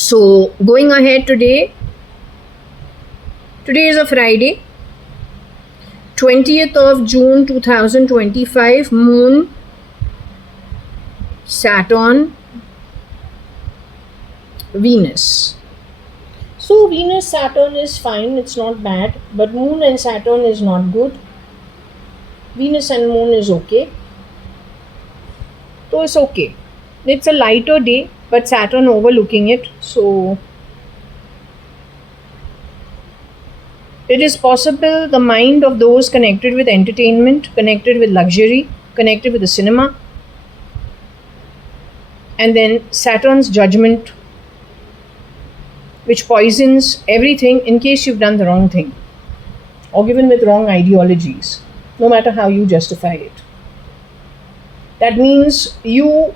So, going ahead today is a Friday, 20th of June 2025, Moon, Saturn, Venus. So, Venus, Saturn is fine, it's not bad, but Moon and Saturn is not good. Venus and Moon is okay. So, it's okay. It's a lighter day, but Saturn overlooking it, so it is possible the mind of those connected with entertainment, connected with luxury, connected with the cinema, and then Saturn's judgment, which poisons everything in case you've done the wrong thing or given with wrong ideologies, no matter how you justify it. That means you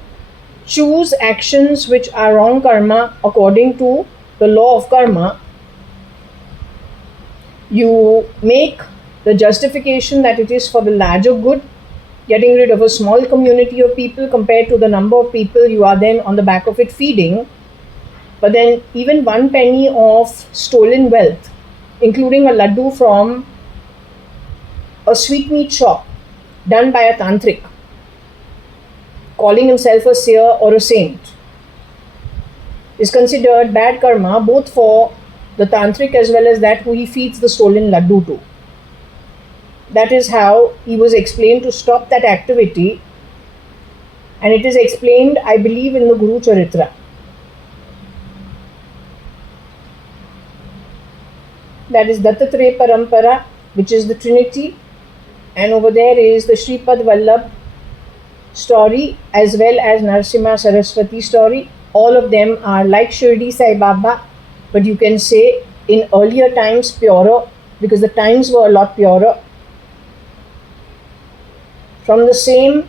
choose actions which are wrong karma according to the law of karma. You make the justification that it is for the larger good, getting rid of a small community of people compared to the number of people you are then on the back of it feeding. But then even 1 penny of stolen wealth, including a laddu from a sweetmeat shop done by a tantric, calling himself a seer or a saint, is considered bad karma both for the tantric as well as that who he feeds the stolen laddu to. That is how he was explained to stop that activity, and it is explained, I believe, in the Guru Charitra. That is Dattatreya Parampara, which is the Trinity, and over there is the Shripad Vallabh story as well as Narasimha Saraswati story. All of them are like Shirdi Sai Baba, but you can say in earlier times purer, because the times were a lot purer. From the same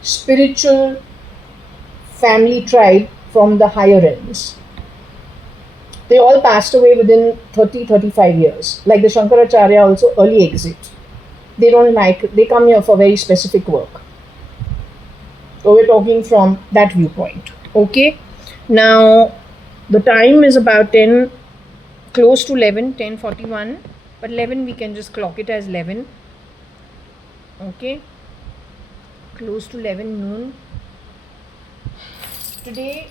spiritual family tribe from the higher realms. They all passed away within 30-35 years. Like the Shankaracharya also early exit. They come here for very specific work. So we're talking from that viewpoint. Okay. Now the time is about 10, close to 11, 10:41. But 11 we can just clock it as 11. Okay. Close to 11 noon. Today,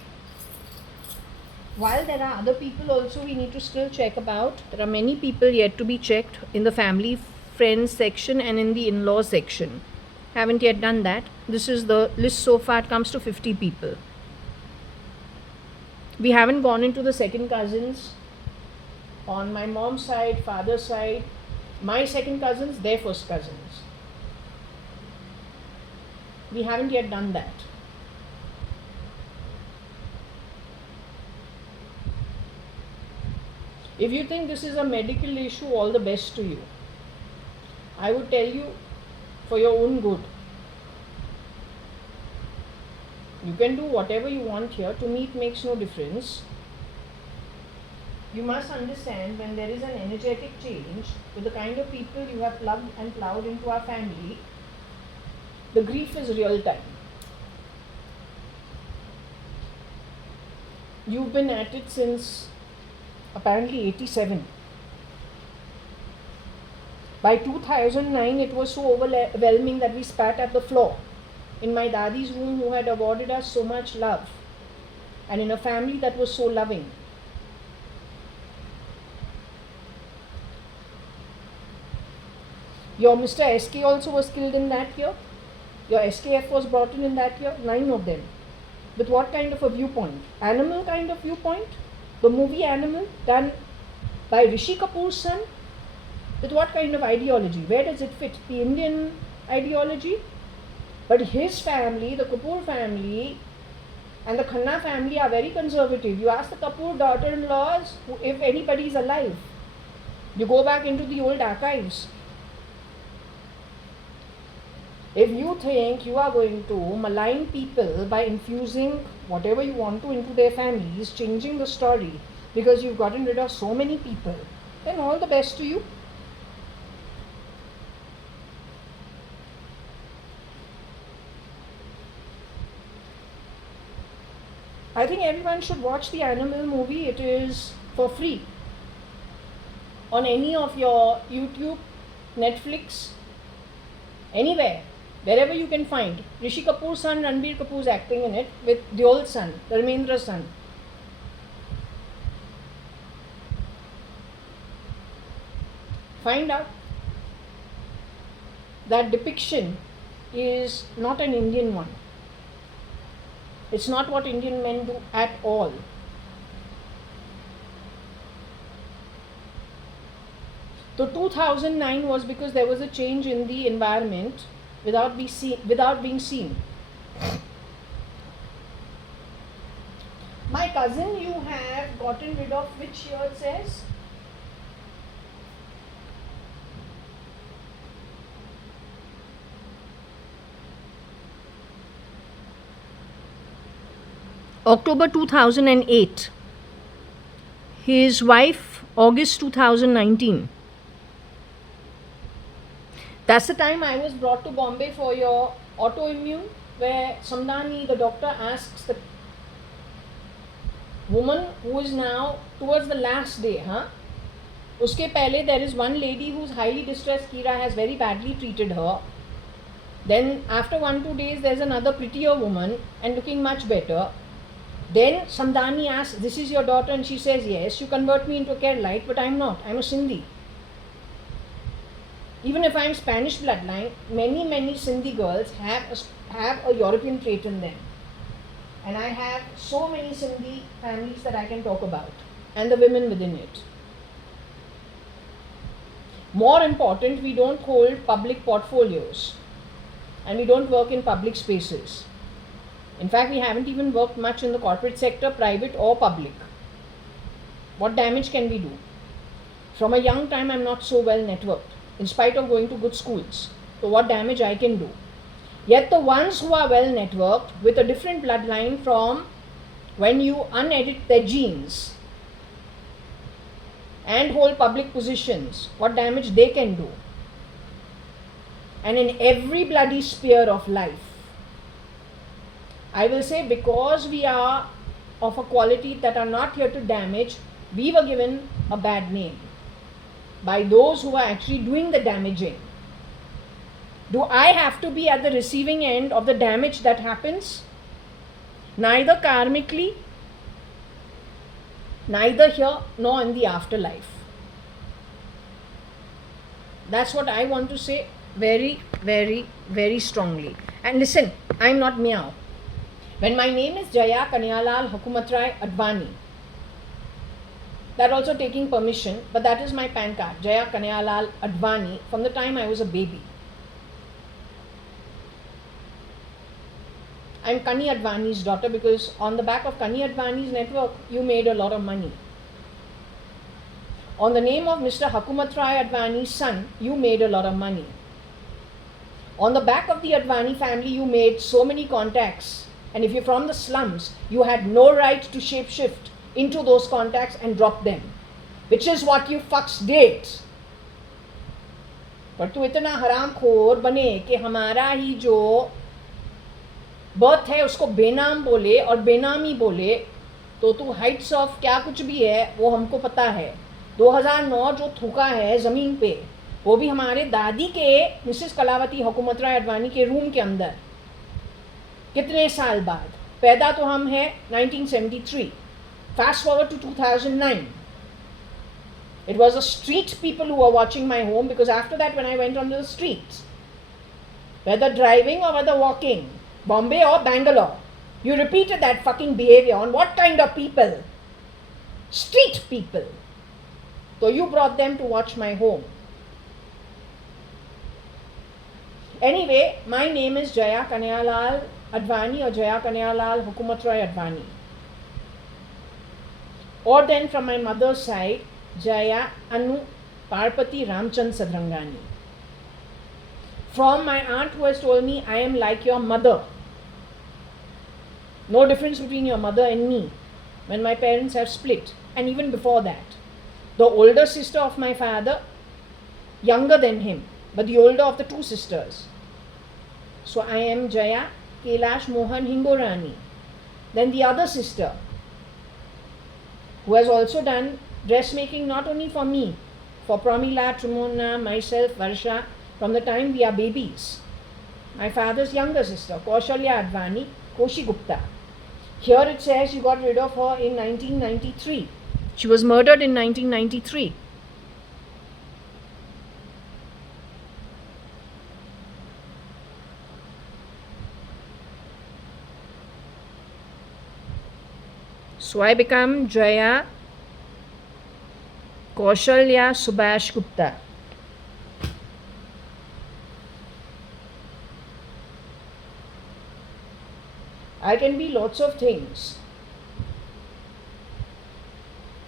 while there are other people also we need to still check about, there are many people yet to be checked in the family friends section and in the in-law section. Haven't yet done that. This is the list so far, it comes to 50 people. We haven't gone into the second cousins on my mom's side, father's side, my second cousins, their first cousins. We haven't yet done that. If you think this is a medical issue, all the best to you. I would tell you, for your own good. You can do whatever you want here. To me, it makes no difference. You must understand, when there is an energetic change with the kind of people you have plugged and plowed into our family, the grief is real time. You've been at it since apparently 87. By 2009, it was so overwhelming that we spat at the floor. In my dadi's room, who had awarded us so much love, and in a family that was so loving. Your Mr. SK also was killed in that year. Your SKF was brought in that year. 9 of them. With what kind of a viewpoint? Animal kind of viewpoint? The movie Animal, done by Rishi Kapoor's son? With what kind of ideology? Where does it fit? The Indian ideology? But his family, the Kapoor family, and the Khanna family are very conservative. You ask the Kapoor daughter-in-laws if anybody is alive. You go back into the old archives. If you think you are going to malign people by infusing whatever you want to into their families, changing the story because you've gotten rid of so many people, then all the best to you. I think everyone should watch the Animal movie. It is for free on any of your YouTube, Netflix, anywhere, wherever you can find. Rishi Kapoor's son, Ranbir Kapoor's acting in it with Deol's son, Dharmendra's son. Find out. That depiction is not an Indian one. It's not what Indian men do at all. So 2009 was because there was a change in the environment without being seen. My cousin, you have gotten rid of which year it says? October 2008. His wife, August 2019. That's the time I was brought to Bombay for your autoimmune, where Samdani, the doctor, asks the woman who is now towards the last day, Uske pehle there is one lady who's highly distressed. Kira has very badly treated her. Then after 1-2 days, there's another prettier woman and looking much better. Then Samdani asks, this is your daughter? And she says, yes. You convert me into a Keralite, but I'm not. I'm a Sindhi. Even if I'm Spanish bloodline, many Sindhi girls have a European trait in them. And I have so many Sindhi families that I can talk about. And the women within it. More important, we don't hold public portfolios. And we don't work in public spaces. In fact, we haven't even worked much in the corporate sector, private or public. What damage can we do? From a young time, I'm not so well networked, in spite of going to good schools. So what damage I can do? Yet the ones who are well networked with a different bloodline from when you unedit their genes and hold public positions, what damage they can do. And in every bloody sphere of life, I will say, because we are of a quality that are not here to damage, we were given a bad name by those who are actually doing the damaging. Do I have to be at the receiving end of the damage that happens? Neither karmically, neither here nor in the afterlife. That's what I want to say very, very, very strongly. And listen, I'm not meow. When my name is Jaya Kanyalal Hukumatrai-ADVANI, that also taking permission, but that is my PAN card, Jaya Kanyalal Advani, from the time I was a baby. I'm Kani Advani's daughter because on the back of Kani Advani's network, you made a lot of money. On the name of Mr. Hukumatrai-ADVANI's son, you made a lot of money. On the back of the Advani family, you made so many contacts. And if you're from the slums, you had no right to shapeshift into those contacts and drop them, which is what you fucks did. पर तू इतना हरामखोर बने कि हमारा ही जो birth है उसको बेनाम बोले और बेनामी बोले, तो तू हाइट्स ऑफ क्या कुछ भी है वो हमको पता है. 2009 जो थूका है ज़मीन पे, वो भी हमारे दादी के मिसेस कलावती हुकुमतराय-अडवाणी के रूम के अंदर. कितने साल बाद? पैदा तो हम हैं 1973. Fast forward to 2009. It was the street people who were watching my home, because after that when I went onto the streets, whether driving or whether walking, Bombay or Bangalore, you repeated that fucking behavior on what kind of people? Street people. So you brought them to watch my home. Anyway, my name is Jaya Kanyalal Advani or Jaya Kanyalal Hukumatrai-ADVANI. Or then from my mother's side, Jaya Anu Parpati Ramchand Sadrangani. From my aunt who has told me, I am like your mother. No difference between your mother and me when my parents have split, and even before that. The older sister of my father, younger than him, but the older of the two sisters. So I am Jaya Kailash Mohan Hingorani. Then the other sister, who has also done dressmaking not only for me, for Pramila, Trimona, myself, Varsha, from the time we are babies. My father's younger sister, JAYA.ADVANI, Koshi Gupta. Here it says you got rid of her in 1993. She was murdered in 1993. So I become Jaya Kaushalya Subhash Gupta. I can be lots of things.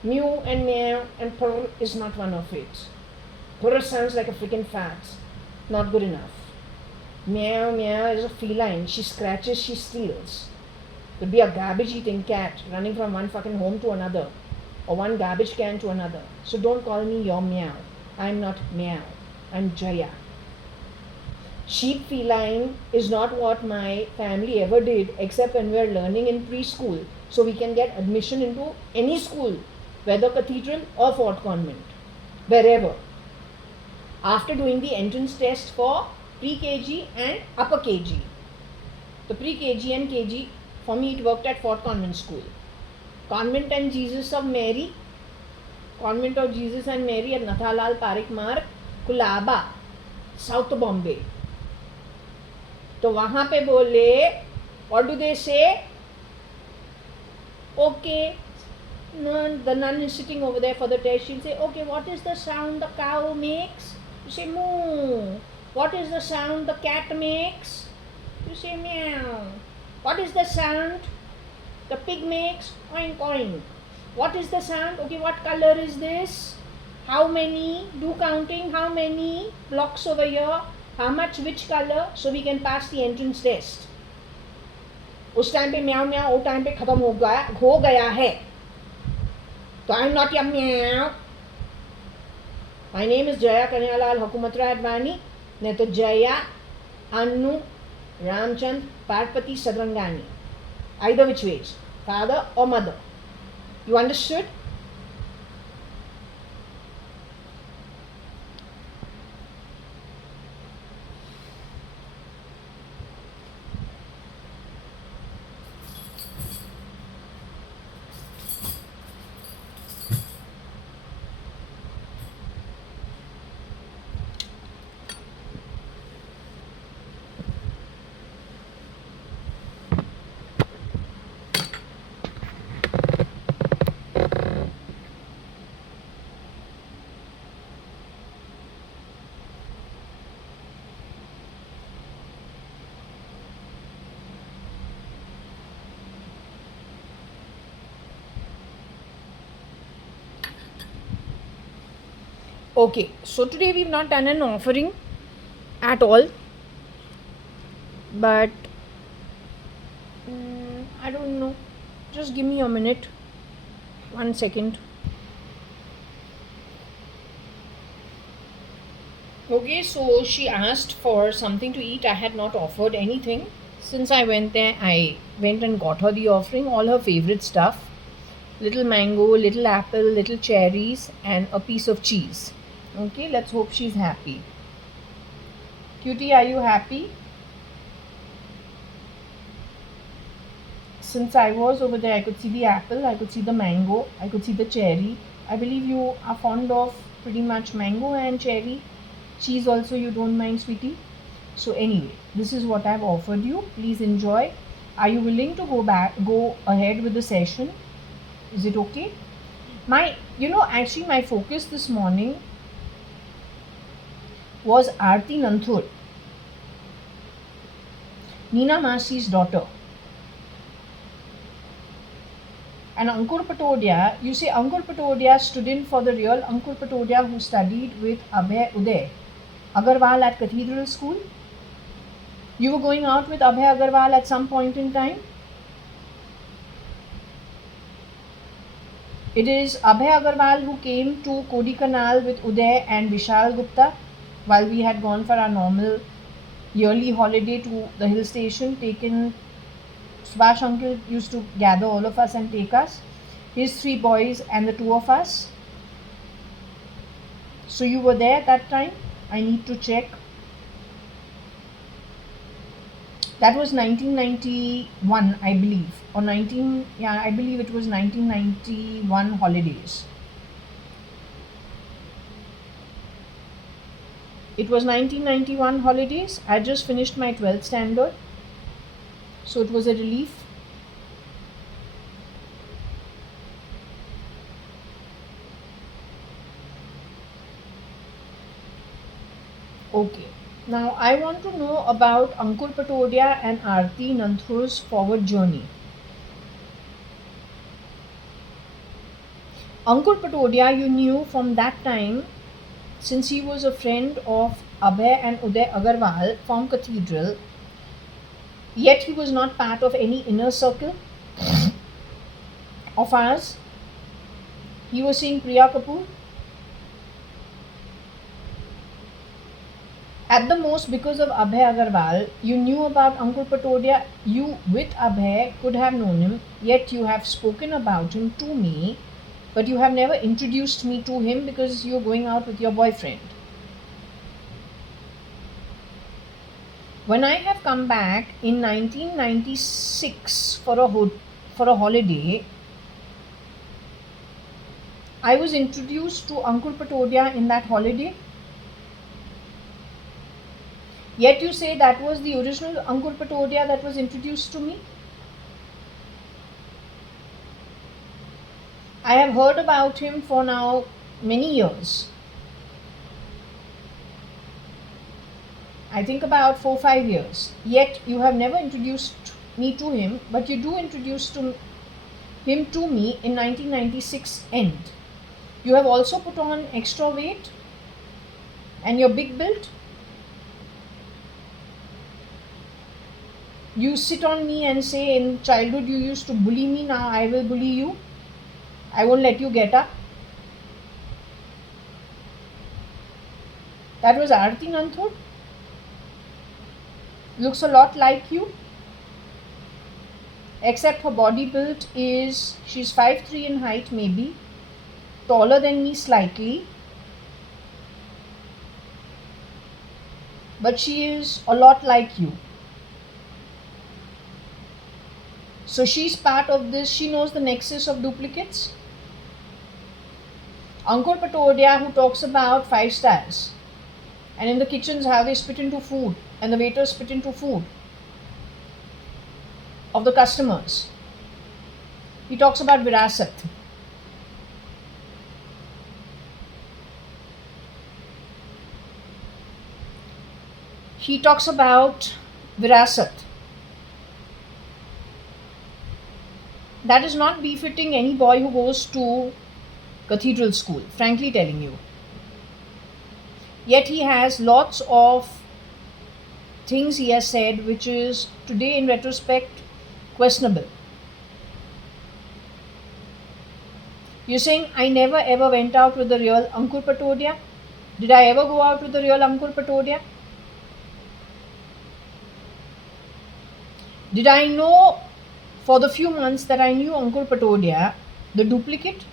Mew and meow and purr is not one of it. Purr sounds like a freaking fat. Not good enough. Meow meow is a feline. She scratches, she steals. Could be a garbage eating cat running from one fucking home to another, or one garbage can to another. So don't call me your meow. I'm not meow. I'm Jaya. Sheep feline is not what my family ever did, except when we are learning in preschool. So we can get admission into any school, whether cathedral or Fort Convent, wherever. After doing the entrance test for pre-KG and upper KG. The pre-KG and KG, for me it worked at Fort Convent School. Convent and Jesus of Mary, Convent of Jesus and Mary at Nathalal Parik Marg, Kulaba, South Bombay. तो वहाँ पे बोले, what do they say? Okay, the nun is sitting over there for the test. She'll say, okay, what is the sound the cow makes? You say, moo. What is the sound the cat makes? You say, meow. What is the sound the pig makes? Oink, oink. What is the sound? Okay, what color is this? How many? Do counting. How many blocks over here? How much, which color? So we can pass the entrance test. उस time पे म्याओ म्याओ, वो time पे खत्म हो गया है. तो I am not your meow. My name is Jaya Kanyalal Hukumatrai Advani, नहीं तो जया अनु Ramchand Parvati सदरंगानी. Either which ways, father or mother. You understood? Okay, so today we've not done an offering at all, but I don't know. Just give me a minute. 1 second. Okay, so she asked for something to eat. I had not offered anything. Since I went there, I went and got her the offering, all her favorite stuff. Little mango, little apple, little cherries, and a piece of cheese. Okay, let's hope she's happy. Cutie, are you happy? Since I was over there, I could see the apple, I could see the mango, I could see the cherry. I believe you are fond of pretty much mango and cherry. Cheese also you don't mind, sweetie. So anyway, this is what I've offered you. Please enjoy. Are you willing to go ahead with the session? Is it okay? Actually my focus this morning was Aarti Nanthur, Neena Masi's daughter. And Ankur Patodia, you say Ankur Patodia stood in for the real Ankur Patodia who studied with Abhay Uday Agarwal at Cathedral School. You were going out with Abhay Agarwal at some point in time. It is Abhay Agarwal who came to Kodaikanal with Uday and Vishal Gupta while we had gone for our normal yearly holiday to the hill station. Subhash uncle used to gather all of us and take us. his 3 boys and the 2 of us. So you were there at that time? I need to check. That was 1991, I believe, or 19. Yeah, I believe it was 1991 holidays. It was 1991 holidays. I just finished my 12th standard, so it was a relief. Okay. Now I want to know about Ankur Patodia and Aarti Nanthur's forward journey. Ankur Patodia you knew from that time, since he was a friend of Abhay and Uday Agarwal from Cathedral, yet he was not part of any inner circle of ours. He was seeing Priya Kapoor. At the most, because of Abhay Agarwal, you knew about Ankur Patodia. You, with Abhay, could have known him, yet you have spoken about him to me, but you have never introduced me to him because you're going out with your boyfriend. When I have come back in 1996 for a holiday, I was introduced to Ankur Patodia in that holiday. Yet you say that was the original Ankur Patodia that was introduced to me. I have heard about him for now many years. I think about 4-5 years. Yet you have never introduced me to him, but you do introduce him to me in 1996 end. You have also put on extra weight and you're big built. You sit on me and say in childhood you used to bully me, now I will bully you. I won't let you get up. That was Aarti Nanthur. Looks a lot like you. Except her body build is, she's 5'3" in height maybe. Taller than me slightly. But she is a lot like you. So she's part of this. She knows the nexus of duplicates. Ankur Patodia, who talks about 5 stars, and in the kitchens how they spit into food and the waiters spit into food of the customers. He talks about virasat. He talks about virasat. That is not befitting any boy who goes to cathedral school, frankly telling you. Yet he has lots of things he has said which is today in retrospect questionable. You're saying I never ever went out with the real Ankur Patodia? Did I ever go out with the real Ankur Patodia? Did I know for the few months that I knew Ankur Patodia, the duplicate?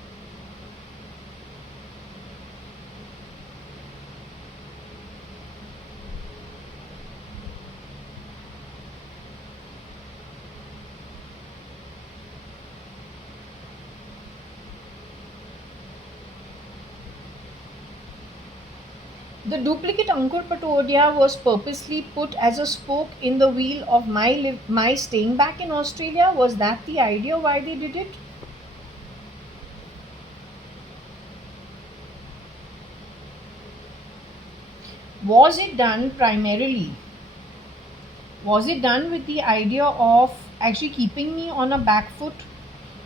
The duplicate Ankur Patodia was purposely put as a spoke in the wheel of my staying back in Australia. Was that the idea why they did it? Was it done primarily? Was it done with the idea of actually keeping me on a back foot,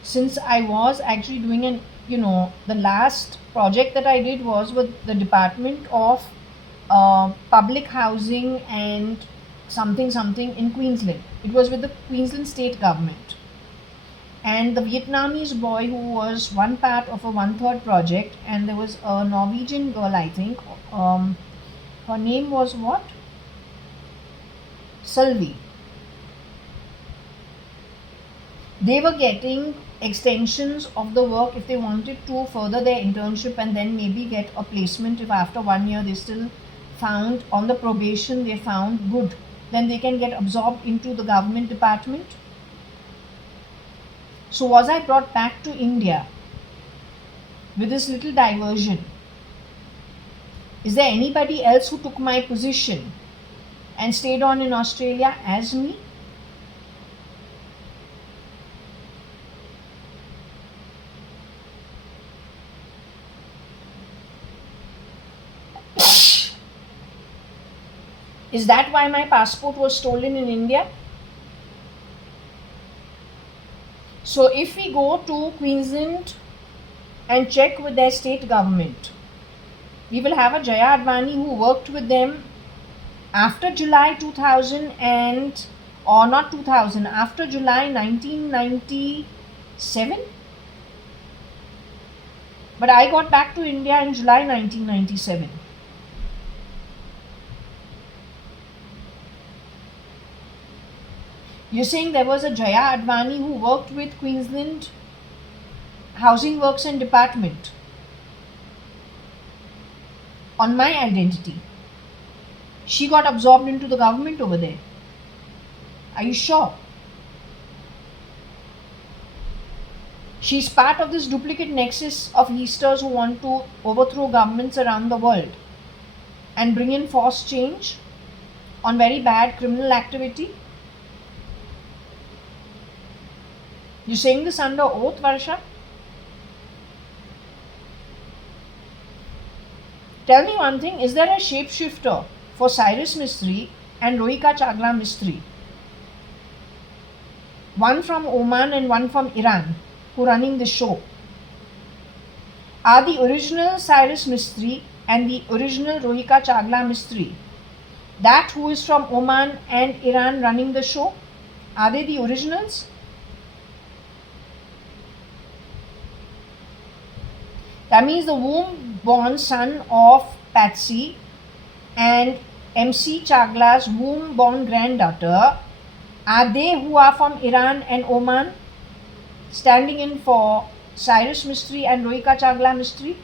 since I was actually doing the last project that I did was with the Department of Public Housing and something in Queensland. It was with the Queensland state government. And the Vietnamese boy who was one part of a 1/3 project, and there was a Norwegian girl, I think. Her name was what? Sylvie. They were getting extensions of the work if they wanted to further their internship and then maybe get a placement. If after 1 year they still found on the probation they found good, then they can get absorbed into the government department. So was I brought back to India with this little diversion? Is there anybody else who took my position and stayed on in Australia as me? Is that why my passport was stolen in India? So if we go to Queensland and check with their state government, we will have a JAYA.ADVANI who worked with them after July 2000 or not 2000, after July 1997. But I got back to India in July 1997. You're saying there was a JAYA.ADVANI who worked with Queensland Housing Works and Department on my identity. She got absorbed into the government over there. Are you sure? She's part of this duplicate nexus of Easters who want to overthrow governments around the world and bring in forced change on very bad criminal activity. You're saying this under oath, Varsha? Tell me one thing, is there a shapeshifter for Cyrus Mistry and Rohika Chagla Mistry? One from Oman and one from Iran, who are running the show. Are the original Cyrus Mistry and the original Rohika Chagla Mistry, that who is from Oman and Iran running the show, are they the originals? That means the womb-born son of Patsy and MC Chagla's womb-born granddaughter, are they who are from Iran and Oman standing in for Cyrus Mistry and Rohika Chagla Mistry?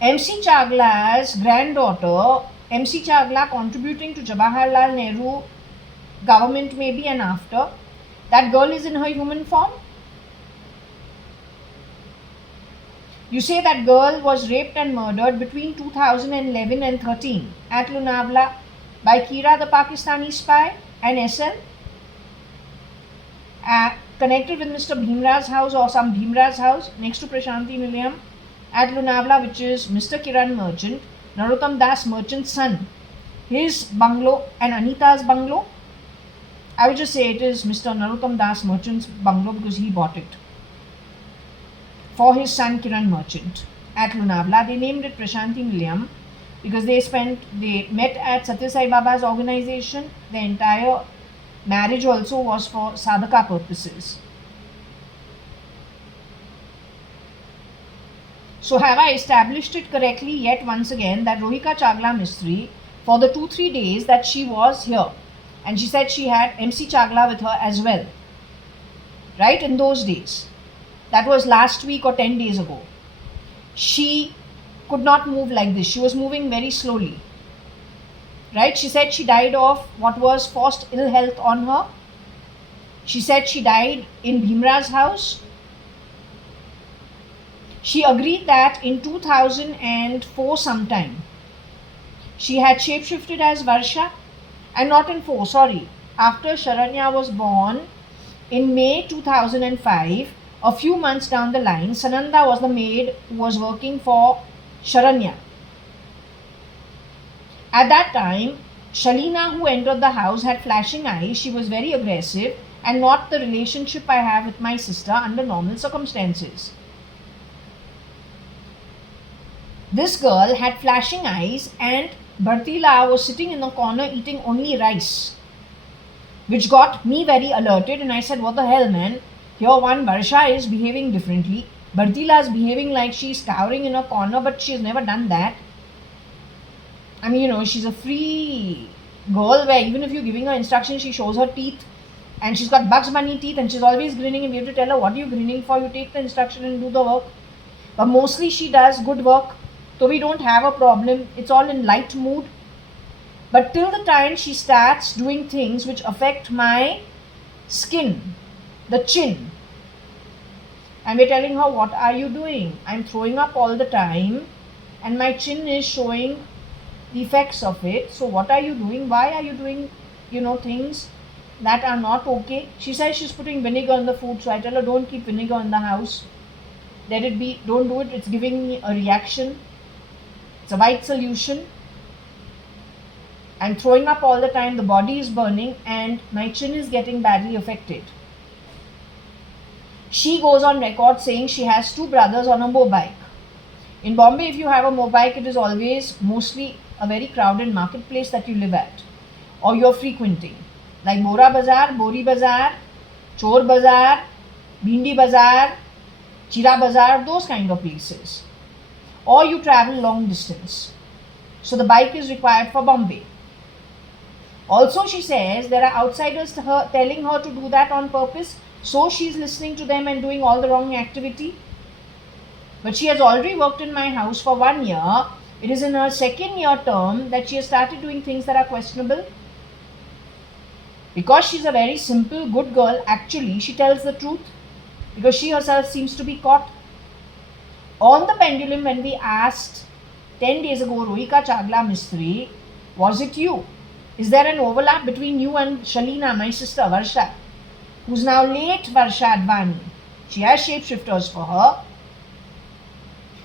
MC Chagla's granddaughter, MC Chagla contributing to Jawaharlal Nehru government maybe, and after, that girl is in her human form? You say that girl was raped and murdered between 2011 and 13 at Lonavala by Kira the Pakistani spy and SL, connected with Mr. Bhimraj's house or some Bhimraj's house next to Prashanti Nilayam at Lonavala, which is Mr. Kiran Merchant, Narottam Das Merchant's son, his bungalow and Anita's bungalow. I would just say it is Mr. Narottam Das Merchant's bungalow because he bought it for his son Kiran Merchant at Lonavala. They named it Prashanti Nilayam because they met at Satya Sai Baba's organization. The entire marriage also was for sadhaka purposes. So have I established it correctly yet once again that Rohika Chagla Mistry, for the 2-3 days that she was here, and she said she had MC Chagla with her as well, right, in those days, that was last week or 10 days ago, she could not move like this. She was moving very slowly, right? She said she died of what was forced ill health on her. She said she died in Bhimraj's house. She agreed that in 2004 sometime she had shapeshifted as Varsha, and not in 4, sorry, after Sharanya was born in May 2005, a few months down the line, Sananda was the maid who was working for Sharanya. At that time, Shalina, who entered the house, had flashing eyes. She was very aggressive and not the relationship I have with my sister under normal circumstances. This girl had flashing eyes and Bhartila was sitting in the corner eating only rice, which got me very alerted, and I said, what the hell, man? Here one Varsha is behaving differently. Bhartila is behaving like she's cowering in a corner, but she's never done that. I mean, she's a free girl where even if you're giving her instructions, she shows her teeth and she's got Bugs Bunny teeth and she's always grinning, and we have to tell her, what are you grinning for? You take the instruction and do the work. But mostly she does good work, so we don't have a problem. It's all in light mood. But till the time she starts doing things which affect my skin, the chin, and we're telling her, what are you doing? I'm throwing up all the time and my chin is showing the effects of it. So what are you doing? Why are you doing, things that are not okay? She says she's putting vinegar in the food. So I tell her, don't keep vinegar in the house. Let it be. Don't do it. It's giving me a reaction. It's a white solution. I'm throwing up all the time. The body is burning and my chin is getting badly affected. She goes on record saying she has 2 brothers on a motorbike. In Bombay, if you have a motorbike, it is always mostly a very crowded marketplace that you live at or you're frequenting. Like Bora Bazaar, Bori Bazaar, Chor Bazaar, Bhindi Bazaar, Chira Bazaar, those kind of places. Or you travel long distance. So the bike is required for Bombay. Also, she says there are outsiders telling her to do that on purpose. So she's listening to them and doing all the wrong activity. But she has already worked in my house for 1 year. It is in her 2nd year term that she has started doing things that are questionable. Because she's a very simple, good girl, actually, she tells the truth. Because she herself seems to be caught. On the pendulum, when we asked 10 days ago, Rohika Chagla Mistry, was it you? Is there an overlap between you and Shalina, my sister, Varsha, who's now late JAYA.ADVANI? She has shapeshifters for her.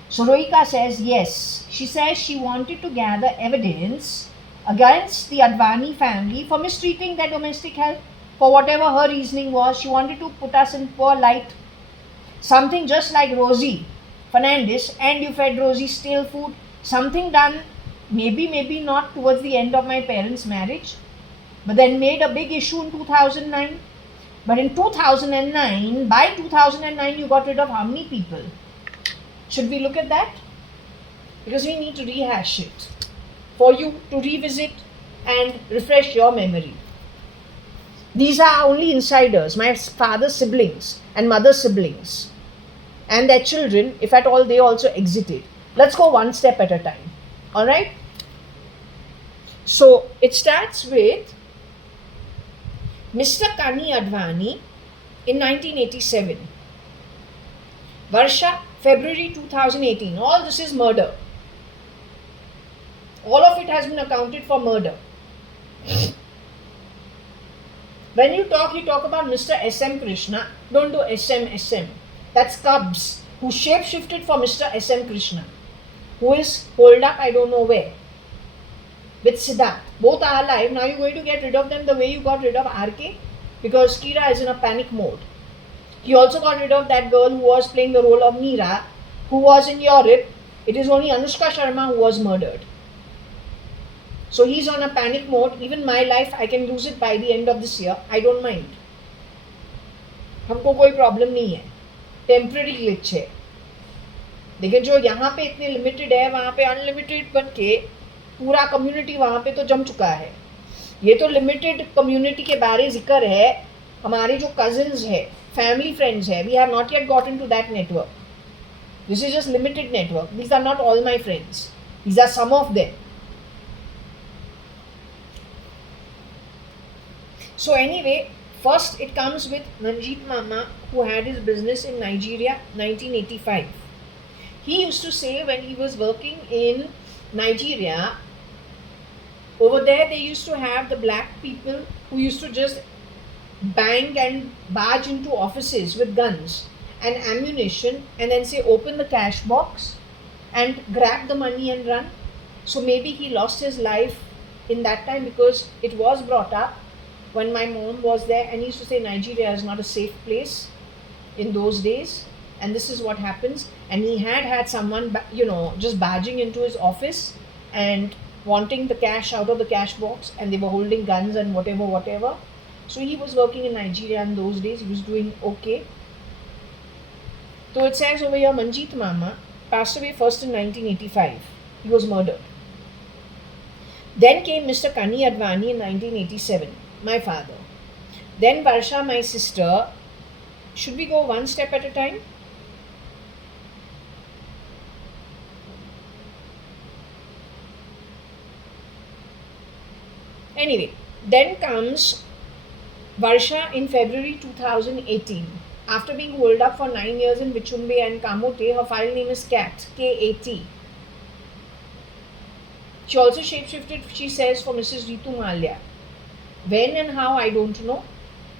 So Rohika says yes. She says she wanted to gather evidence against the Advani family for mistreating their domestic health. For whatever her reasoning was, she wanted to put us in poor light. Something just like Rosie Fernandez, and you fed Rosie stale food. Something done maybe not towards the end of my parents' marriage, but then made a big issue in 2009. But in 2009, by 2009, you got rid of how many people? Should we look at that? Because we need to rehash it for you to revisit and refresh your memory. These are only insiders, my father's siblings and mother's siblings and their children, if at all they also exited. Let's go one step at a time. Alright? So it starts with Mr. Kani Advani in 1987. Varsha, February 2018. All this is murder. All of it has been accounted for murder. When you talk about Mr. S.M. Krishna. Don't do SM. That's Cubs, who shape-shifted for Mr. S.M. Krishna, who is holed up I don't know where, with Siddharth. Both are alive. Now you're going to get rid of them the way you got rid of RK, because Kira is in a panic mode. He also got rid of that girl who was playing the role of Meera, who was in Europe. It is only Anushka Sharma who was murdered. So he's on a panic mode. Even my life, I can lose it by the end of this year. I don't mind. हमको कोई problem नहीं है. Temporary glitch है. लेकिन जो यहाँ पे इतने लिमिटेड है, वहाँ पे अनलिमिटेड बन के पूरा कम्युनिटी वहाँ पे तो जम चुका है. ये तो लिमिटेड कम्युनिटी के बारे जिक्र है. हमारे जो कजिन्स है, फैमिली फ्रेंड्स है, we have not yet gotten to that network. This is just limited network. These are not all my friends. These are some of them. So anyway, first it comes with Manjeet Mama, who had his business in Nigeria, 1985. He used to say when he was working in Nigeria, over there they used to have the black people who used to just bang and barge into offices with guns and ammunition and then say open the cash box and grab the money and run. So maybe he lost his life in that time because it was brought up when my mom was there, and he used to say Nigeria is not a safe place in those days, and this is what happens. And he had someone, just barging into his office and wanting the cash out of the cash box, and they were holding guns and whatever. So he was working in Nigeria in those days. He was doing okay. So it says over here, Manjeet Mama passed away first in 1985. He was murdered. Then came Mr. JAYA.ADVANI in 1987, my father. Then Varsha, my sister. Should we go one step at a time? Anyway, then comes Varsha in February 2018. After being holed up for 9 years in Vichumbe and Kamote, her file name is CAT, K-A-T. She also shapeshifted, she says, for Mrs. Ritu Malia. When and how, I don't know,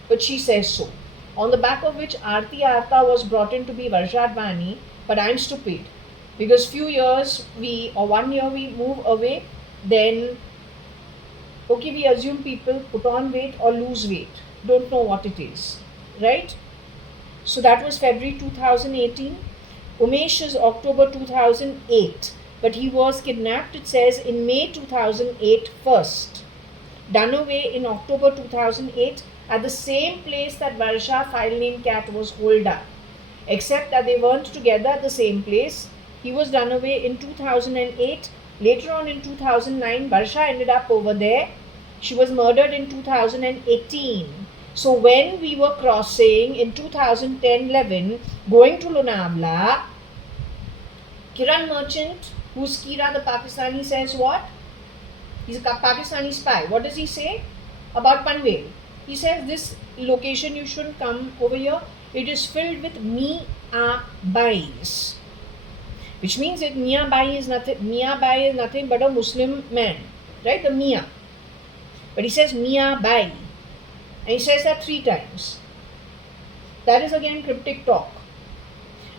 but she says so. On the back of which Aarti Arta was brought in to be Varsha ADVANI, but I'm stupid. Because 1 year we move away, then, okay, we assume people put on weight or lose weight. Don't know what it is, right? So that was February 2018. Umesh is October 2008. But he was kidnapped, it says, in May 2008 first. Done away in October 2008 at the same place that Varsha, file name CAT, was holed up. Except that they weren't together at the same place. He was done away in 2008. Later on in 2009, Varsha ended up over there. She was murdered in 2018. So when we were crossing in 2010-11, going to Lonavala, Kiran Merchant, who's Kira the Pakistani, says what? He's a Pakistani spy. What does he say about Panvel? He says this location you shouldn't come over here. It is filled with Mia-bais. Which means that Mia-bai is nothing but a Muslim man. Right? The Mia. But he says Mia-bai. And he says that 3 times. That is again cryptic talk.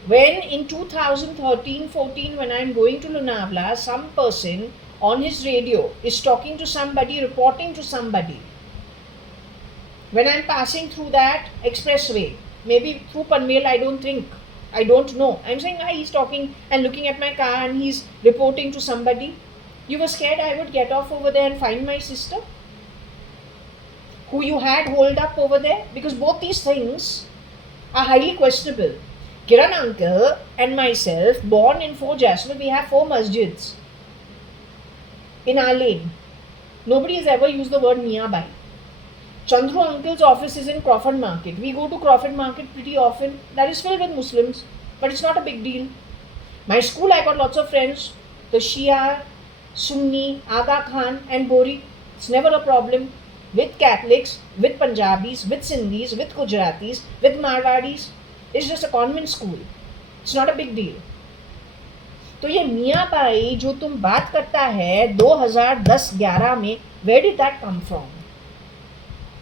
When in 2013-14, when I am going to Lonavala, some person on his radio is talking to somebody, reporting to somebody. When I am passing through that expressway, maybe through Panvel, I don't know. I am saying, he's talking and looking at my car and he's reporting to somebody. You were scared I would get off over there and find my sister, who you had holed up over there? Because both these things are highly questionable. Kiran uncle and myself, born in 4 Jasmine, we have 4 masjids in our lane. Nobody has ever used the word Mia-bai. Chandru uncle's office is in Crawford Market. We go to Crawford Market pretty often. That is filled with Muslims, but it's not a big deal. My school, I got lots of friends. The Shia, Sunni, Aga Khan and Bori. It's never a problem. With Catholics, with Punjabis, with Sindhis, with Gujaratis, with Marwadis. It's just a convent school. It's not a big deal. तो ये मियाँ by जो तुम बात करता है 2010-11 में, where did that come from?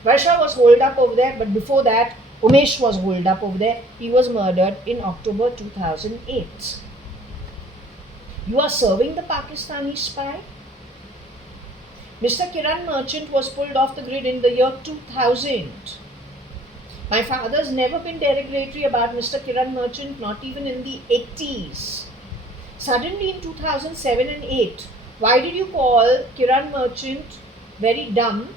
Varsha was holed up over there, but before that, Umesh was holed up over there. He was murdered in October 2008. You are serving the Pakistani spy? Mr. Kiran Merchant was pulled off the grid in the year 2000. My father's never been derogatory about Mr. Kiran Merchant, not even in the 80s. Suddenly in 2007 and 8, why did you call Kiran Merchant very dumb,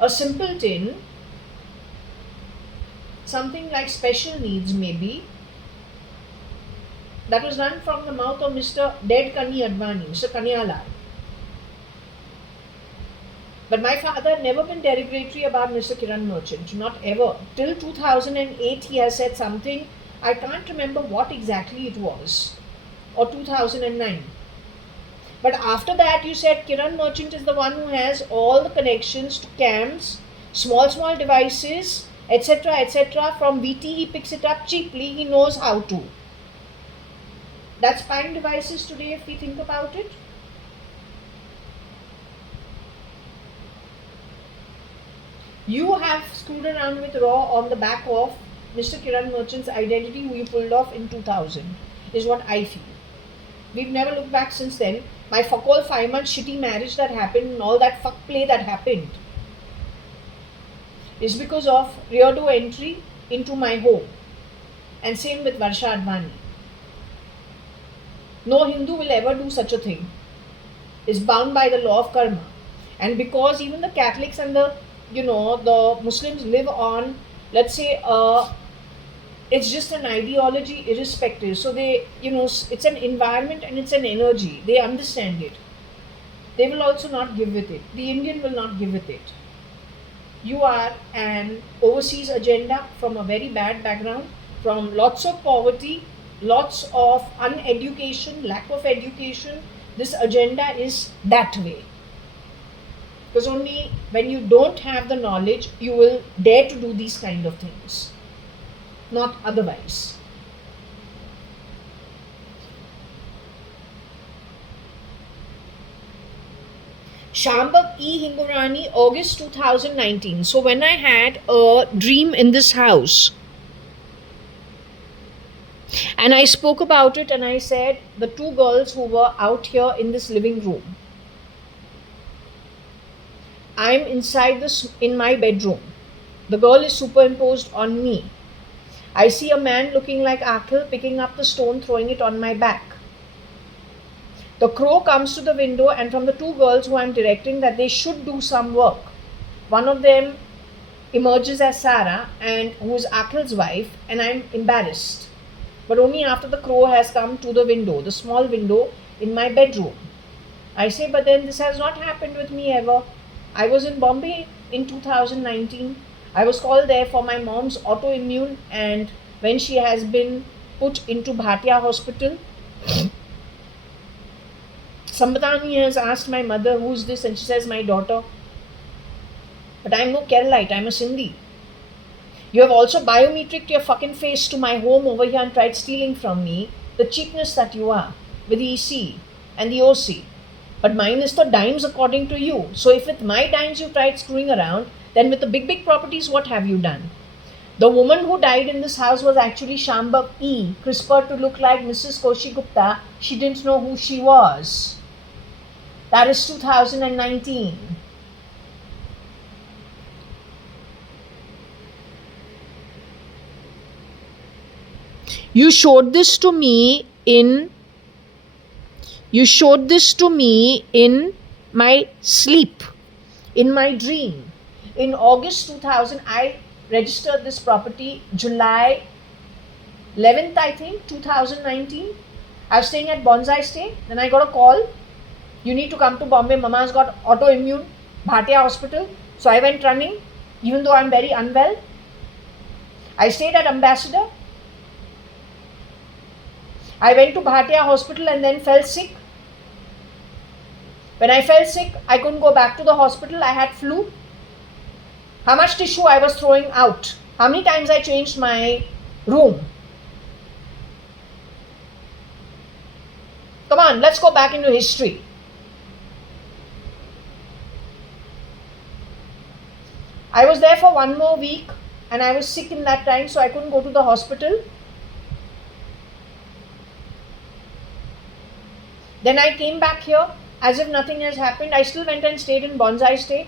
a simpleton, something like special needs maybe? That was done from the mouth of Mr. dead JAYA.ADVANI, Mr. Kanyalal. But my father had never been derogatory about Mr. Kiran Merchant, not ever. Till 2008 he has said something, I can't remember what exactly it was, or 2009. But after that you said Kiran Merchant is the one who has all the connections to camps, small devices, etc. From BT he picks it up cheaply, he knows how to. That's spying devices today if we think about it. You have screwed around with Raw on the back of Mr. Kiran Merchant's identity, who you pulled off in 2000, is what I feel. We've never looked back since then. My fuck all 5-month shitty marriage that happened and all that fuck play that happened is because of rear door entry into my home. And same with Varsha ADVANI. No Hindu will ever do such a thing. Is bound by the law of karma. And because even the Catholics and the Muslims live on, let's say, it's just an ideology irrespective. So they, it's an environment and it's an energy. They understand it. they will also not give with it. The Indian will not give with it. You are an overseas agenda from a very bad background, from lots of poverty, lots of uneducation, lack of education. This agenda is that way. Because only when you don't have the knowledge, you will dare to do these kind of things, not otherwise. Shambhav E. Hingorani, August 2019. So when I had a dream in this house, and I spoke about it, and I said the two girls who were out here in this living room, I'm inside this in my bedroom. The girl is superimposed on me. I see a man looking like Akhil picking up the stone, throwing it on my back. The crow comes to the window, and from the two girls who I'm directing that they should do some work, one of them emerges as Sarah, and who is Akhil's wife, and I'm embarrassed. But only after the crow has come to the window, the small window in my bedroom. I say, but then this has not happened with me ever. I was in Bombay in 2019. I was called there for my mom's autoimmune, and when she has been put into Bhatia hospital, Sambhatani has asked my mother, who's this? And she says, my daughter. But I'm no Keralite, I'm a Sindhi. You have also biometricked your fucking face to my home over here and tried stealing from me. The cheapness that you are with the EC and the OC. But mine is the dimes according to you. So if with my dimes you tried screwing around, then with the big properties, what have you done? The woman who died in this house was actually Shambhav E. CRISPR to look like Mrs. Koshi Gupta. She didn't know who she was. That is 2019. You showed this to me in my sleep, in my dream. In August 2000, I registered this property July 11th, I think, 2019. I was staying at Bonsai Stay. Then I got a call. You need to come to Bombay. Mama's got autoimmune, Bhatia hospital. So I went running, even though I'm very unwell. I stayed at Ambassador. I went to Bhatia hospital and then fell sick. When I fell sick, I couldn't go back to the hospital. I had flu. How much tissue I was throwing out. How many times I changed my room. Come on, let's go back into history. I was there for 1 more week and I was sick in that time, so I couldn't go to the hospital. Then I came back here as if nothing has happened. I still went and stayed in Bonsai Stay.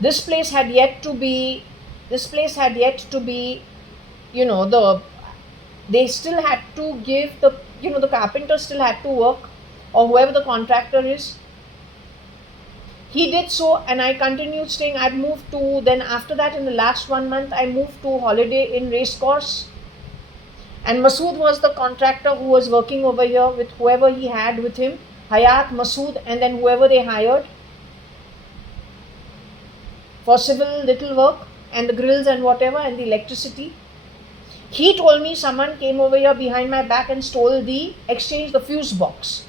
This place had yet to be, they still had to give the carpenter still had to work, or whoever the contractor is. He did so, and I continued staying. I moved to, then after that, in the last 1 month, I moved to holiday in Racecourse. And Masood was the contractor who was working over here with whoever he had with him, Hayat, Masood, and then whoever they hired for civil little work and the grills and whatever and the electricity. He told me someone came over here behind my back and stole the fuse box.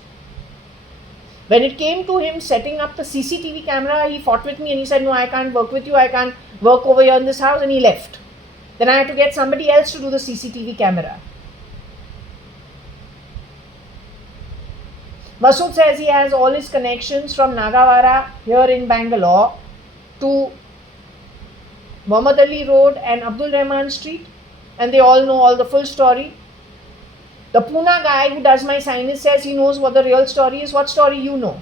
When it came to him setting up the CCTV camera, he fought with me and he said, no, I can't work with you. I can't work over here in this house, and he left. Then I had to get somebody else to do the CCTV camera. Masood says he has all his connections from Nagawara here in Bangalore to Muhammad Ali Road and Abdul Rahman Street, and they all know all the full story. The Pune guy who does my signage says he knows what the real story is. What story you know?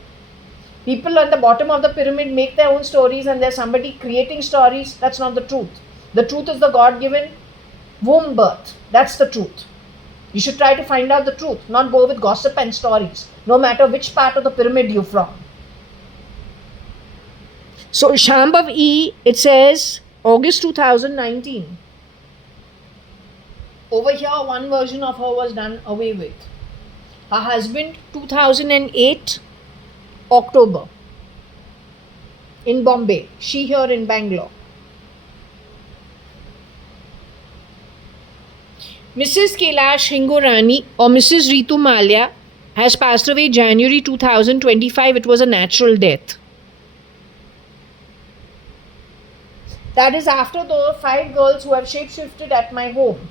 People at the bottom of the pyramid make their own stories, and there's somebody creating stories. That's not the truth. The truth is the God-given womb birth. That's the truth. You should try to find out the truth, not go with gossip and stories, no matter which part of the pyramid you're from. So Shambhav E, it says August 2019. Over here, one version of her was done away with. Her husband, 2008, October. in Bombay, she here in Bangalore. Mrs. Kailash Hingorani or Mrs. Ritu Malia has passed away January 2025. It was a natural death. That is after the 5 girls who have shapeshifted at my home,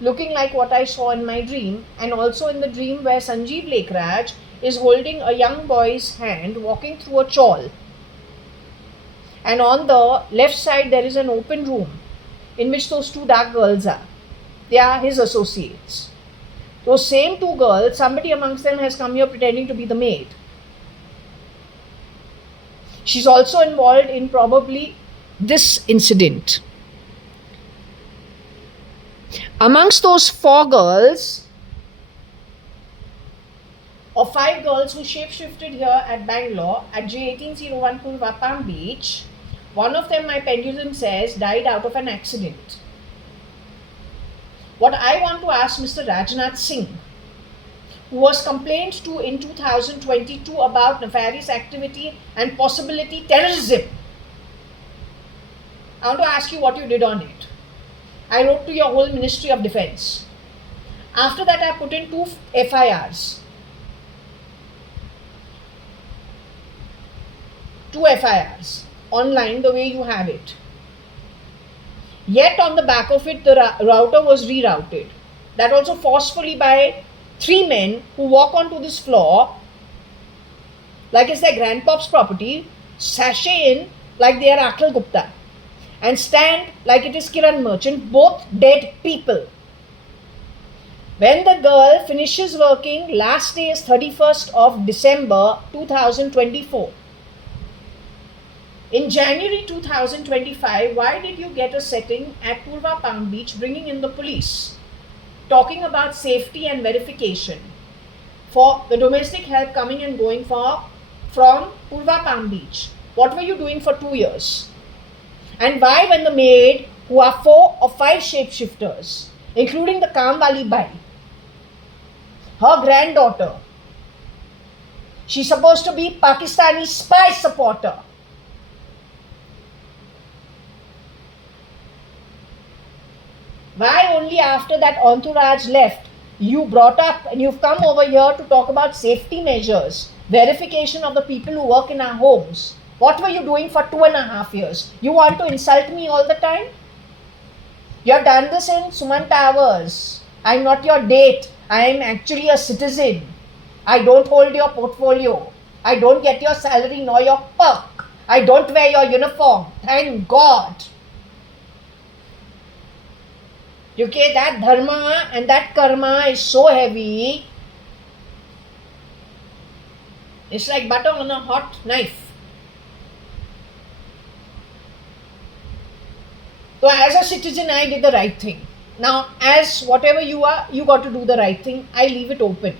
looking like what I saw in my dream, and also in the dream where Sanjeev Lekraj is holding a young boy's hand walking through a chawl. And on the left side there is an open room in which those 2 dark girls are. They are his associates. Those same 2 girls, somebody amongst them has come here pretending to be the maid. She's also involved in probably this incident. Amongst those 4 girls, or 5 girls who shapeshifted here at Bangalore at J1801 Purva Palm Beach, one of them, my pendulum says, died out of an accident. What I want to ask Mr. Rajnath Singh, who was complained to in 2022 about nefarious activity and possibility terrorism, I want to ask you what you did on it. I wrote to your whole Ministry of Defence. After that, I put in 2 FIRs. 2 FIRs online the way you have it. Yet on the back of it, the router was rerouted. That also forcefully by 3 men who walk onto this floor like it's their grandpop's property, sashay in like they are Akhil Gupta, and stand like it is Kiran Merchant, both dead people. When the girl finishes working, last day is 31st of December 2024. In January 2025, why did you get a setting at Purva Palm Beach bringing in the police, talking about safety and verification for the domestic help coming and going from Purva Palm Beach? What were you doing for 2 years? And why, when the maid, who are 4 or 5 shapeshifters, including the Kamwali Bai, her granddaughter, she's supposed to be Pakistani spy supporter, why only after that entourage left, you brought up and you've come over here to talk about safety measures, verification of the people who work in our homes? What were you doing for 2.5 years? You want to insult me all the time? You have done this in Suman Towers. I'm not your date. I am actually a citizen. I don't hold your portfolio. I don't get your salary nor your perk. I don't wear your uniform. Thank God. Okay, that dharma and that karma is so heavy. It's like butter on a hot knife. So as a citizen, I did the right thing. Now, as whatever you are, you got to do the right thing. I leave it open,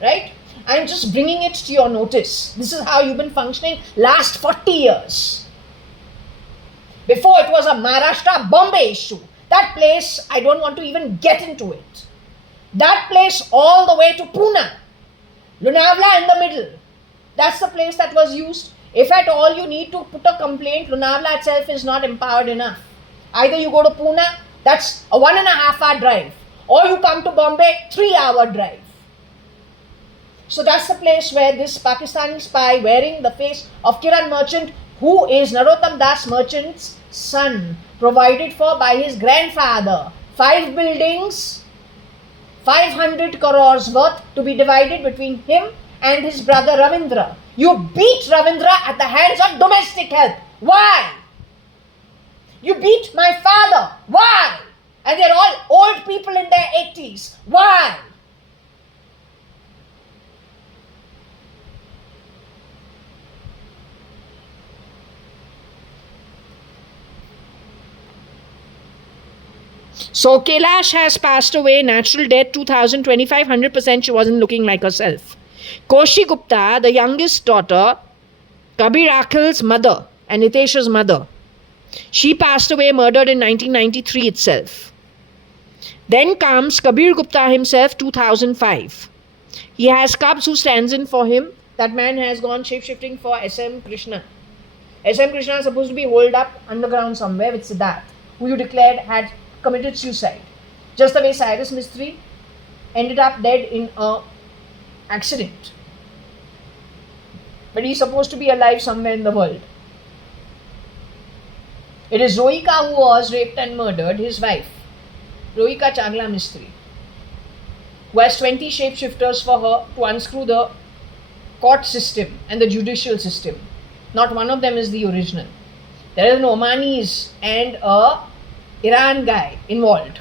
right? I'm just bringing it to your notice. This is how you've been functioning last 40 years. Before it was a Maharashtra Bombay issue. That place, I don't want to even get into it. That place all the way to Pune. Lonavala in the middle. That's the place that was used. If at all you need to put a complaint, Lonavala itself is not empowered enough. Either you go to Pune, that's a 1.5 hour drive. Or you come to Bombay, 3 hour drive. So that's the place where this Pakistani spy wearing the face of Kiran Merchant, who is Narottam Das Merchant's son, provided for by his grandfather. 5 buildings, 500 crores worth to be divided between him and his brother Ravindra. You beat Ravindra at the hands of domestic help. Why? You beat my father. Why? And they're all old people in their 80s. Why? So Kailash has passed away, natural death, 2025, 100% she wasn't looking like herself. Koshi Gupta, the youngest daughter, Kabir Akhil's mother and Nitesh's mother, she passed away, murdered in 1993 itself. Then comes Kabir Gupta himself, 2005. He has Cubs who stands in for him. That man has gone shape-shifting for SM Krishna. SM Krishna is supposed to be holed up underground somewhere with Siddharth, who you declared had committed suicide. Just the way Cyrus Mistry ended up dead in a accident. But he's supposed to be alive somewhere in the world. It is Rohika who was raped and murdered, his wife, Rohika Chagla Mistry, who has 20 shapeshifters for her to unscrew the court system and the judicial system. Not one of them is the original. There is an Omanis and a Iran guy involved.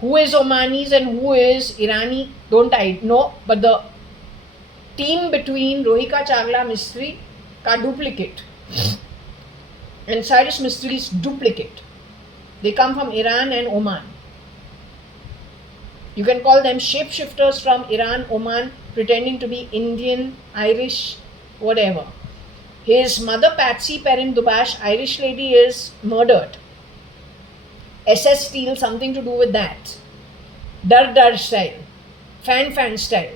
Who is Omanis and who is Irani, don't I know, but the team between Rohika Chagla Mistry ka duplicate and Cyrus Mistry's duplicate. They come from Iran and Oman. You can call them shapeshifters from Iran, Oman, pretending to be Indian, Irish, whatever. His mother, Patsy Perrin Dubash, Irish lady, is murdered. SS Steel, something to do with that. Dar style. Fan style.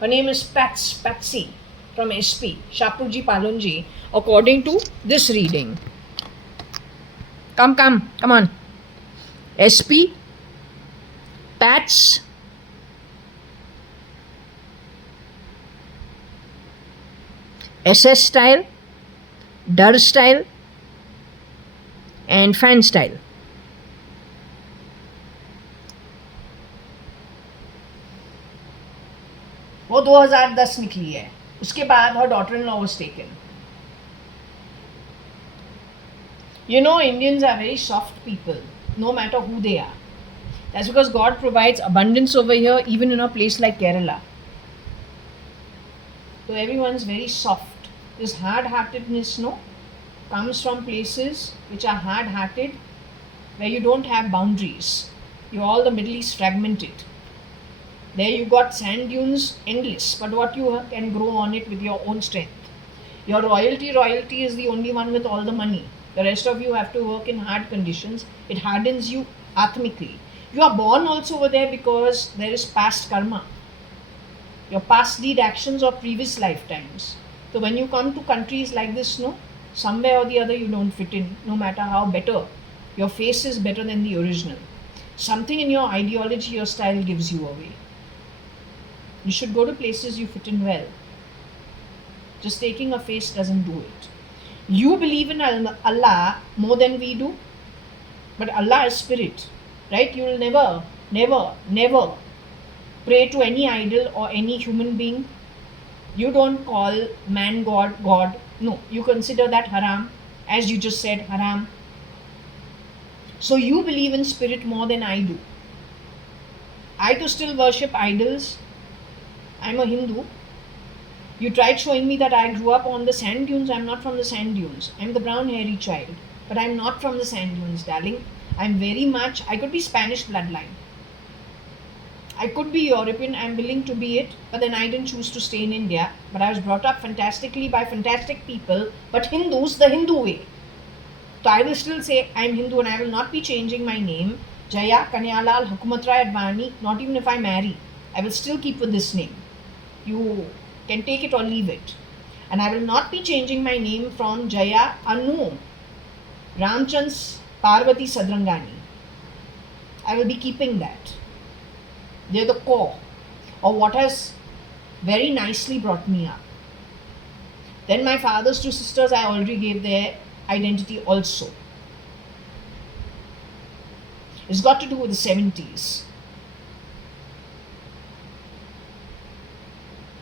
Her name is Patsy from SP, Shapuji Palunji, according to this reading. Come on. SP, Pats, SS style, Dar style, and fan style. वो 2010 निकली है. उसके बाद her daughter-in-law was taken. You know, Indians are very soft people, no matter who they are. That's because God provides abundance over here, even in a place like Kerala. So everyone's very soft. This hard-heartedness, no, comes from places which are hard-hearted, where you don't have boundaries. You're all the Middle East fragmented. There you got sand dunes endless, but what you can grow on it with your own strength. Your royalty is the only one with all the money. The rest of you have to work in hard conditions. It hardens you atmically. You are born also over there because there is past karma. Your past deed actions or previous lifetimes. So when you come to countries like this, no, somewhere or the other you don't fit in, no matter how better. Your face is better than the original. Something in your ideology, your style gives you away. You should go to places you fit in well. Just taking a face doesn't do it. You believe in Allah more than we do, but Allah is spirit, right? You will never pray to any idol or any human being. You don't call man God. No, you consider that haram, as you just said, haram. So you believe in spirit more than I do. I too still worship idols. I'm a Hindu. You tried showing me that I grew up on the sand dunes. I'm not from the sand dunes. I'm the brown hairy child. But I'm not from the sand dunes, darling. I could be Spanish bloodline. I could be European. I'm willing to be it. But then I didn't choose to stay in India. But I was brought up fantastically by fantastic people. But Hindus, the Hindu way. So I will still say I'm Hindu and I will not be changing my name. Jaya, Kanyalal, JAYA.ADVANI. Not even if I marry. I will still keep with this name. You can take it or leave it. And I will not be changing my name from Jaya Anu Ramchand's Parvati Sadrangani. I will be keeping that. They're the core of what has very nicely brought me up. Then my father's two sisters, I already gave their identity also. It's got to do with the 70s.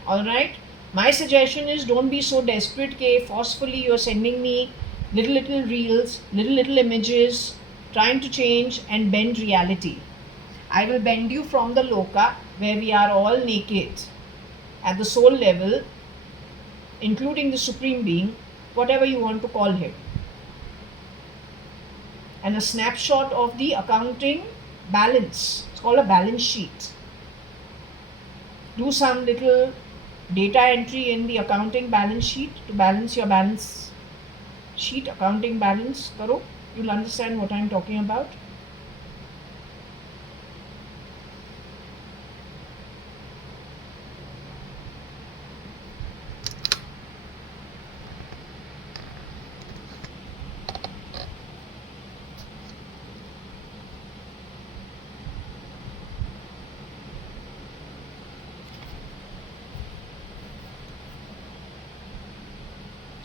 Alright? My suggestion is don't be so desperate ke forcefully you're sending me little reels, little images, trying to change and bend reality. I will bend you from the loka where we are all naked at the soul level, including the Supreme Being, whatever you want to call him. And a snapshot of the accounting balance. It's called a balance sheet. Do some little data entry in the accounting balance sheet to balance your balance sheet, accounting balance. Karo, you'll understand what I'm talking about.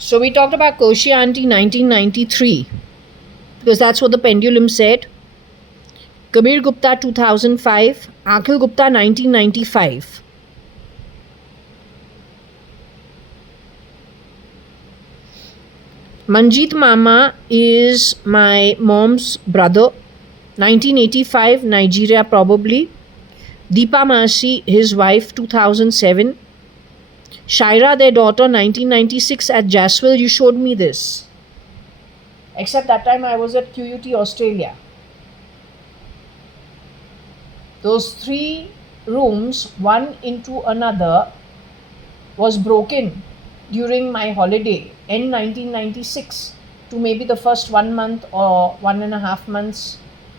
So we talked about Koshi Auntie 1993 because that's what the pendulum said. Kabir Gupta 2005, Akhil Gupta 1995. Manjeet Mama is my mom's brother, 1985, Nigeria probably. Deepa Masi, his wife, 2007. Shaira, their daughter, 1996 at Jaswell. You showed me this. Except that time I was at QUT, Australia. Those 3 rooms, one into another, was broken during my holiday in 1996 to maybe the first 1 month or 1.5 months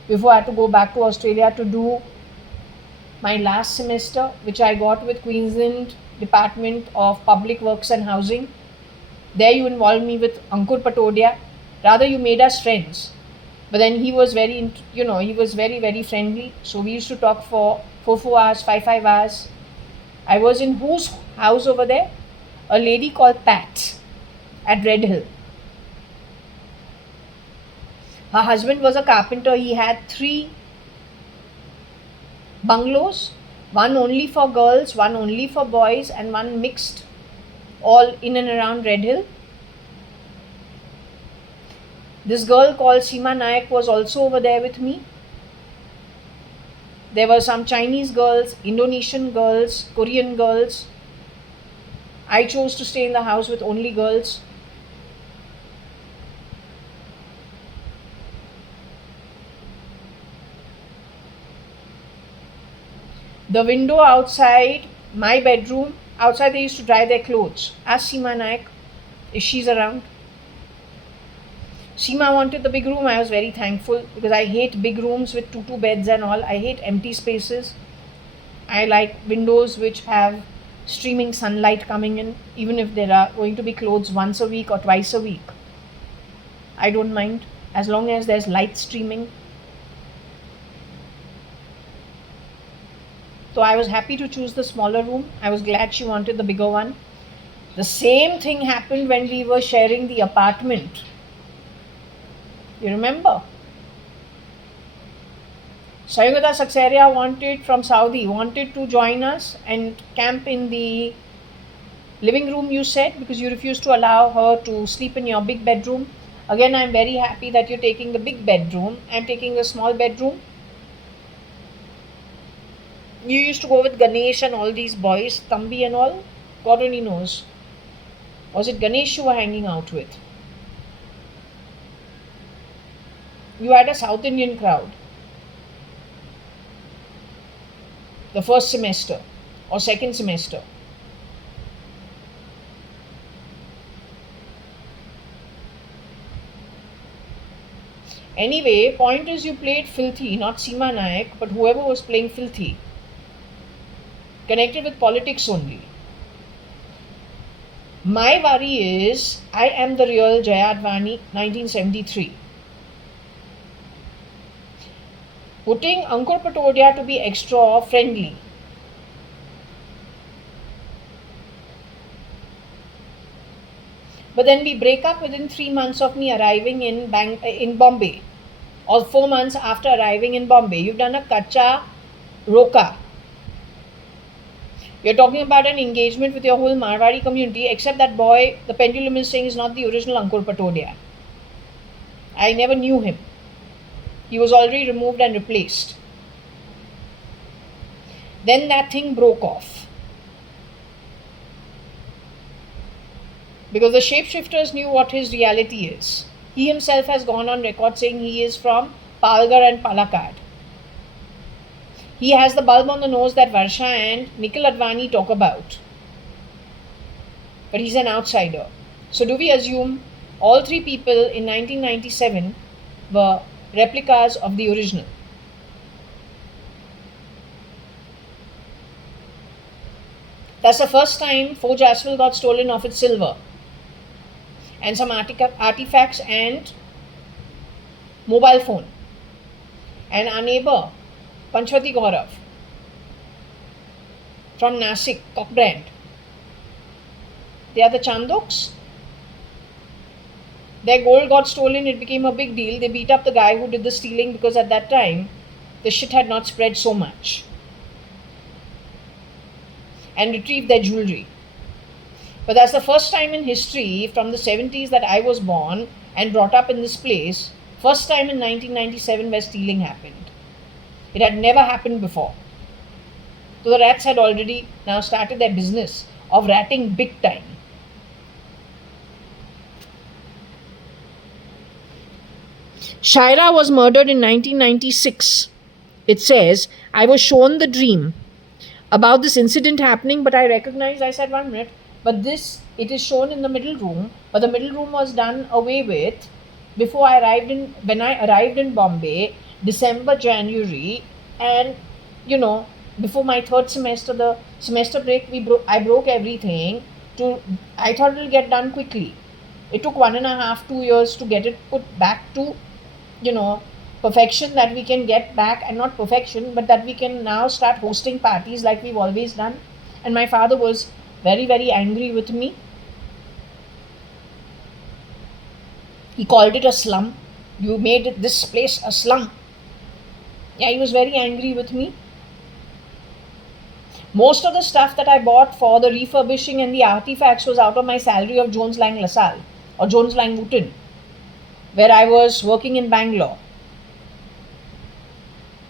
before I had to go back to Australia to do my last semester, which I got with Queensland Department of Public Works and Housing. There you involved me with Ankur Patodia. Rather, you made us friends. But then he was very, he was very, very friendly. So we used to talk for 4 hours, 5 hours. I was in whose house over there? A lady called Pat at Red Hill. Her husband was a carpenter. He had 3 bungalows, one only for girls, one only for boys, and one mixed, all in and around Red Hill. This girl called Seema Nayak was also over there with me. There were some Chinese girls, Indonesian girls, Korean girls. I chose to stay in the house with only girls. The window outside my bedroom, outside they used to dry their clothes. Ask Seema Nayak if she's around. Seema wanted the big room. I was very thankful because I hate big rooms with 2 beds and all. I hate empty spaces. I like windows which have streaming sunlight coming in, even if there are going to be clothes once a week or twice a week. I don't mind as long as there's light streaming. So I was happy to choose the smaller room. I was glad she wanted the bigger one. The same thing happened when we were sharing the apartment. You remember? Sayugata Saksaria wanted to join us and camp in the living room, you said, because you refused to allow her to sleep in your big bedroom. Again, I'm very happy that you're taking the big bedroom. I'm taking the small bedroom. You used to go with Ganesh and all these boys, Tambi and all. God only knows. Was it Ganesh you were hanging out with? You had a South Indian crowd. The first semester or second semester. Anyway, point is you played filthy, not Seema Nayak, but whoever was playing filthy. Connected with politics only. My worry is, I am the real JAYA.ADVANI 1973. Putting Ankur Patodia to be extra friendly. But then we break up within 3 months of me arriving in Bombay, or 4 months after arriving in Bombay. You've done a kacha roka. You're talking about an engagement with your whole Marwari community, except that boy, the pendulum is saying, is not the original Ankur Patodia. I never knew him. He was already removed and replaced. Then that thing broke off. Because the shapeshifters knew what his reality is. He himself has gone on record saying he is from Palghar and Palakkad. He has the bulb on the nose that Varsha and Nikhil Advani talk about. But he's an outsider. So do we assume all 3 people in 1997 were replicas of the original? That's the first time Fort Jaswell got stolen of its silver and some artifacts and mobile phone. And our neighbor, Panchwati Gaurav from Nasik, Cockbrand. They are the Chandoks. Their gold got stolen, it became a big deal. They beat up the guy who did the stealing because at that time, the shit had not spread so much. And retrieved their jewelry. But that's the first time in history from the 70s that I was born and brought up in this place. First time in 1997 where stealing happened. It had never happened before. So the rats had already now started their business of ratting big time. Shaira was murdered in 1996. It says, I was shown the dream about this incident happening, but I recognized, I said 1 minute, but it is shown in the middle room, but the middle room was done away with when I arrived in Bombay, December, January, and before my third semester, the semester break, I broke everything. I thought it will get done quickly. It took 1.5, 2 years to get it put back to, perfection, that we can get back, and not perfection, but that we can now start hosting parties like we've always done. And my father was very, very angry with me. He called it a slum. You made this place a slum. Yeah, he was very angry with me. Most of the stuff that I bought for the refurbishing and the artifacts was out of my salary of Jones Lang LaSalle or Jones Lang Wooten, where I was working in Bangalore.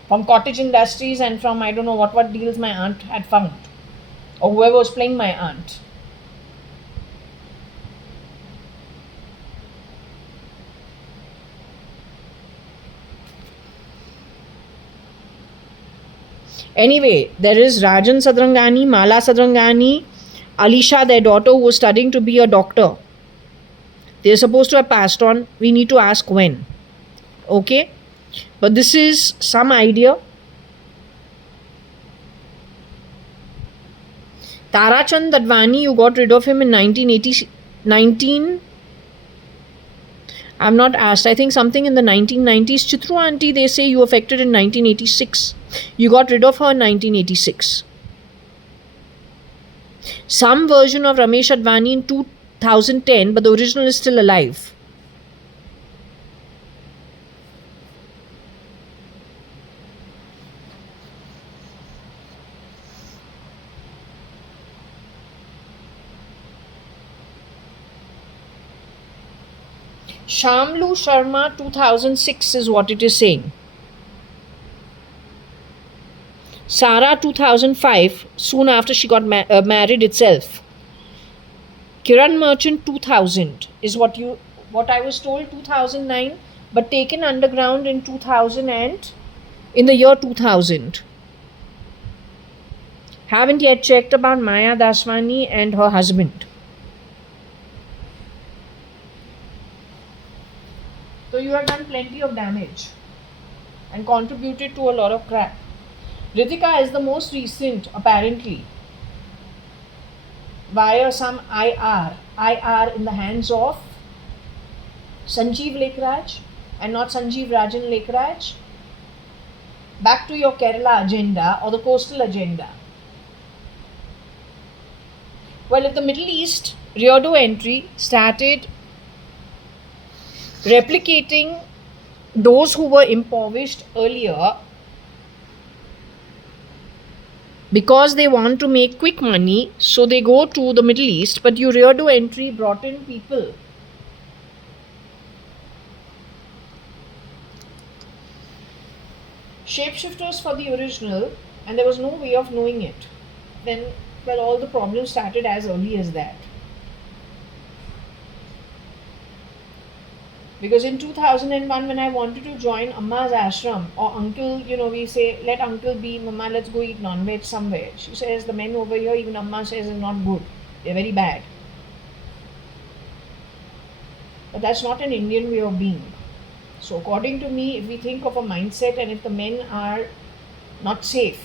From cottage industries and from I don't know what deals my aunt had found, or whoever was playing my aunt. Anyway, there is Rajan Sadrangani, Mala Sadrangani, Alisha, their daughter, who was studying to be a doctor. They're supposed to have passed on. We need to ask when. Okay? But this is some idea. Tarachand Advani, you got rid of him in 19. I'm not asked. I think something in the 1990s. Chitru auntie, they say you affected in 1986. You got rid of her in 1986. Some version of Ramesh Advani in 2010, but the original is still alive. Shamlu Sharma 2006 is what it is saying. Sara 2005, soon after she got married itself. Kiran Merchant 2000 is what I was told, 2009, but taken underground in 2000 and in the year 2000. Haven't yet checked about Maya Daswani and her husband. So you have done plenty of damage and contributed to a lot of crap. Ritika is the most recent, apparently, via some IR in the hands of Sanjeev Lekraj and not Sanjeev Rajan Lekraj. Back to your Kerala agenda or the coastal agenda. Well, if the Middle East Riodo entry started replicating those who were impoverished earlier because they want to make quick money, so they go to the Middle East, but your Riodo entry brought in people shapeshifters for the original, and there was no way of knowing it. Then, well, all the problems started as early as that. Because in 2001, when I wanted to join Amma's ashram, or uncle, we say, let uncle be, Mama, let's go eat non-veg somewhere. She says, the men over here, even Amma says, is not good. They're very bad. But that's not an Indian way of being. So according to me, if we think of a mindset and if the men are not safe,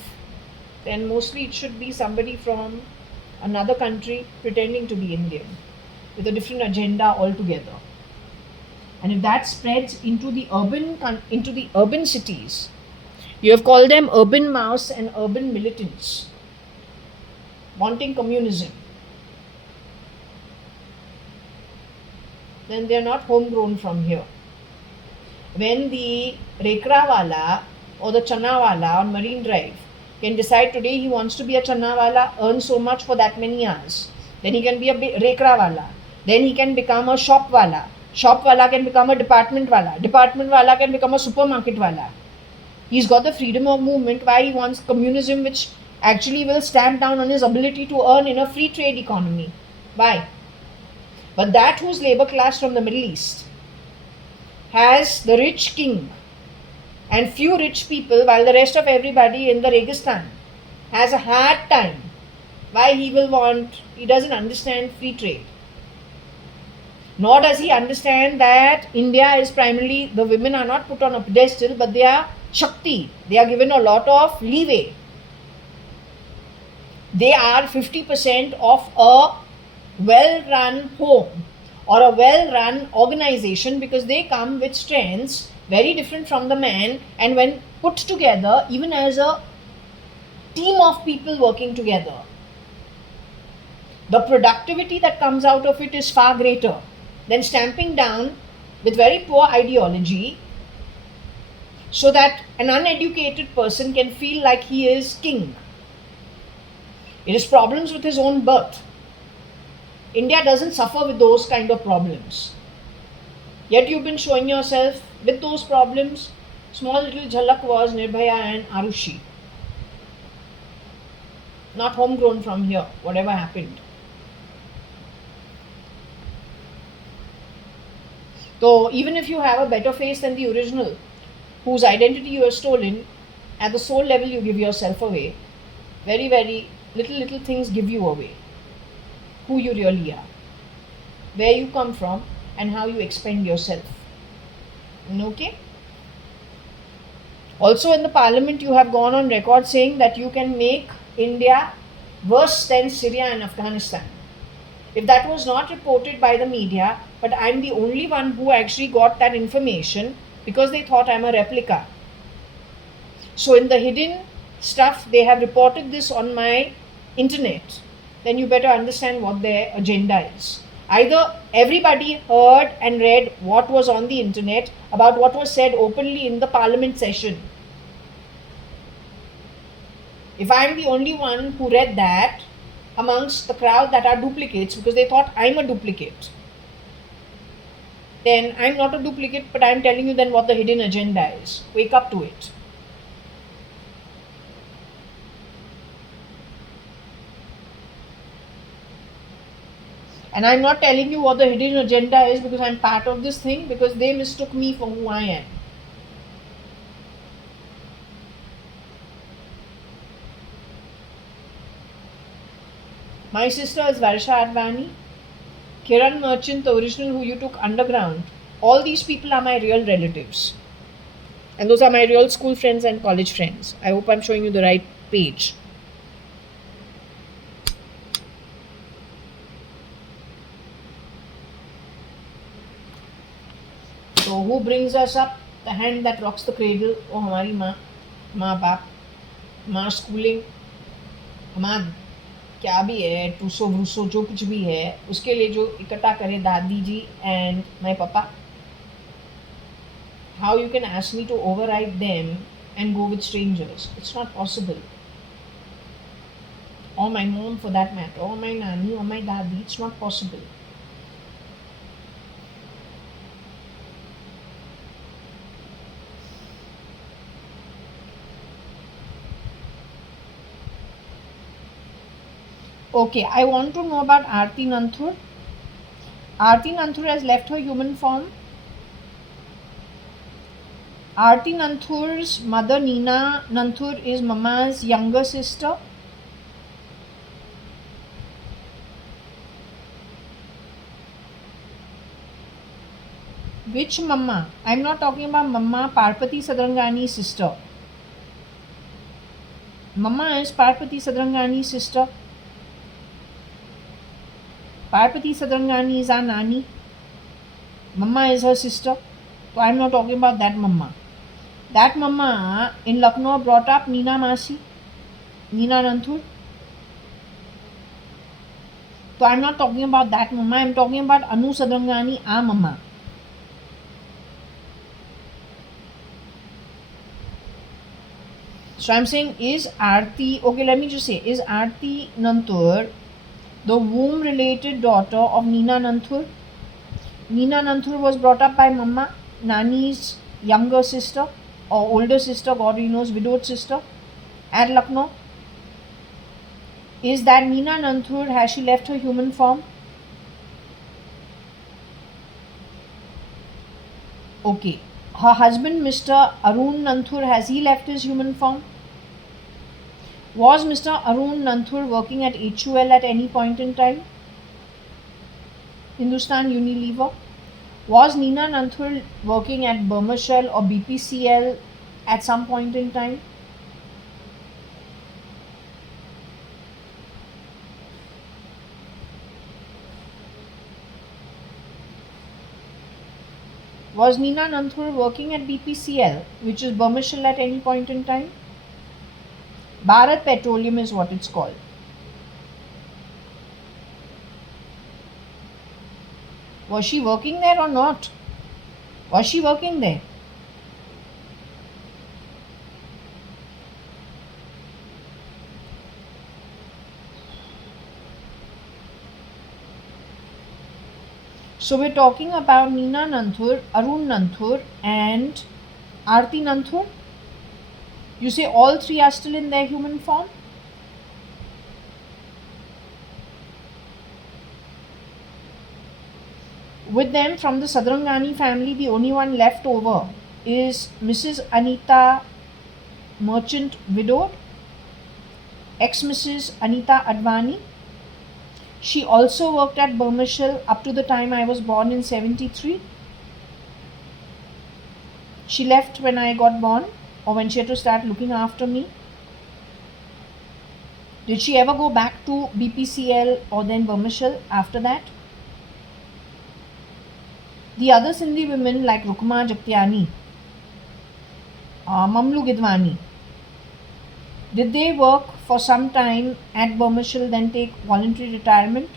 then mostly it should be somebody from another country pretending to be Indian with a different agenda altogether. And if that spreads into the urban cities, you have called them urban Maoists and urban militants, wanting communism. then they are not homegrown from here. When the Rekra wala or the Chana wala on Marine Drive can decide today he wants to be a Chana wala, earn so much for that many hours, then he can be a Rekra wala, then he can become a shop wala, shop wala can become a department wala can become a supermarket wala. He's got the freedom of movement. Why he wants communism, which actually will stamp down on his ability to earn in a free trade economy. Why? But that whose labor class from the Middle East has the rich king and few rich people, while the rest of everybody in the Registan has a hard time. Why he will want? He doesn't understand free trade. Nor does he understand that India is primarily, the women are not put on a pedestal, but they are Shakti. They are given a lot of leeway. They are 50% of a well-run home or a well-run organization, because they come with strengths very different from the man, and when put together, even as a team of people working together, the productivity that comes out of it is far greater than stamping down with very poor ideology so that an uneducated person can feel like he is king. It is problems with his own birth. India doesn't suffer with those kind of problems. Yet you've been showing yourself with those problems. Small little jhalak was Nirbhaya and Arushi. Not homegrown from here, whatever happened. So even if you have a better face than the original, whose identity you have stolen, at the soul level you give yourself away. Very, very little things give you away. Who you really are, where you come from, and how you expend yourself. Okay? Also in the parliament you have gone on record saying that you can make India worse than Syria and Afghanistan. If that was not reported by the media, but I'm the only one who actually got that information because they thought I'm a replica. So in the hidden stuff, they have reported this on my internet. Then you better understand what their agenda is. Either everybody heard and read what was on the internet about what was said openly in the parliament session. If I'm the only one who read that amongst the crowd that are duplicates because they thought I'm a duplicate, then I'm not a duplicate, but I'm telling you then what the hidden agenda is. Wake up to it. And I'm not telling you what the hidden agenda is because I'm part of this thing, because they mistook me for who I am. My sister is JAYA.ADVANI, Kiran Merchant, the original who you took underground. All these people are my real relatives. And those are my real school friends and college friends. I hope I'm showing you the right page. So who brings us up? The hand that rocks the cradle. Oh, हमारी माँ, माँ बाप, माँ schooling, हमारा क्या भी है, Tsusho ब्रूसो जो कुछ भी है, उसके लिए जो इकट्ठा करे दादी जी and my papa. How you can ask me to override them and go with strangers? It's not possible. Or my mom for that matter, or my nanny, or my dadi. It's not possible. Okay, I want to know about Aarti Nanthur. Aarti Nanthur has left her human form. Aarti Nanthur's mother Neena Nanthur is Mama's younger sister. Which Mama? I'm not talking about Mama Parpati Sadrangani's sister. Mama is Parpati Sadrangani's sister. Parpati Sadrangani is our nanny. Mama is her sister. So I'm not talking about that Mama. That Mama in Lucknow brought up Neena Masi, Neena Nanthur. So I'm not talking about that mama, I'm talking about Anu Sadrangani, a mama. So I'm saying, is Aarti, okay, let me just say, is Aarti Nantur the womb related daughter of Neena Nantur? Neena Nantur was brought up by Mama, Nani's younger sister or older sister, God only knows, widowed sister at Lucknow. Is that Neena Nantur, has she left her human form? Okay. Her husband, Mr. Arun Nantur, has he left his human form? Was Mr. Arun Nantur working at HUL at any point in time? Hindustan Unilever? Was Neena Nantur working at Burmashell or BPCL at some point in time? Was Neena Nantur working at BPCL, which is Burmashell, at any point in time? Bharat Petroleum is what it's called. Was she working there or not? Was she working there? So we're talking about Neena Nantur, Arun Nantur and Aarti Nantur. You say all three are still in their human form? With them, from the Sadrangani family, the only one left over is Mrs. Anita Merchant, widowed, ex-Mrs. Anita Advani. She also worked at Burmashell up to the time I was born in 73. She left when I got born, or when she had to start looking after me. Did she ever go back to BPCL or then Burmashell after that? The other Sindhi women like Rukma Jaktiani, Mamlu Gidwani, did they work for some time at Burmashell then take voluntary retirement?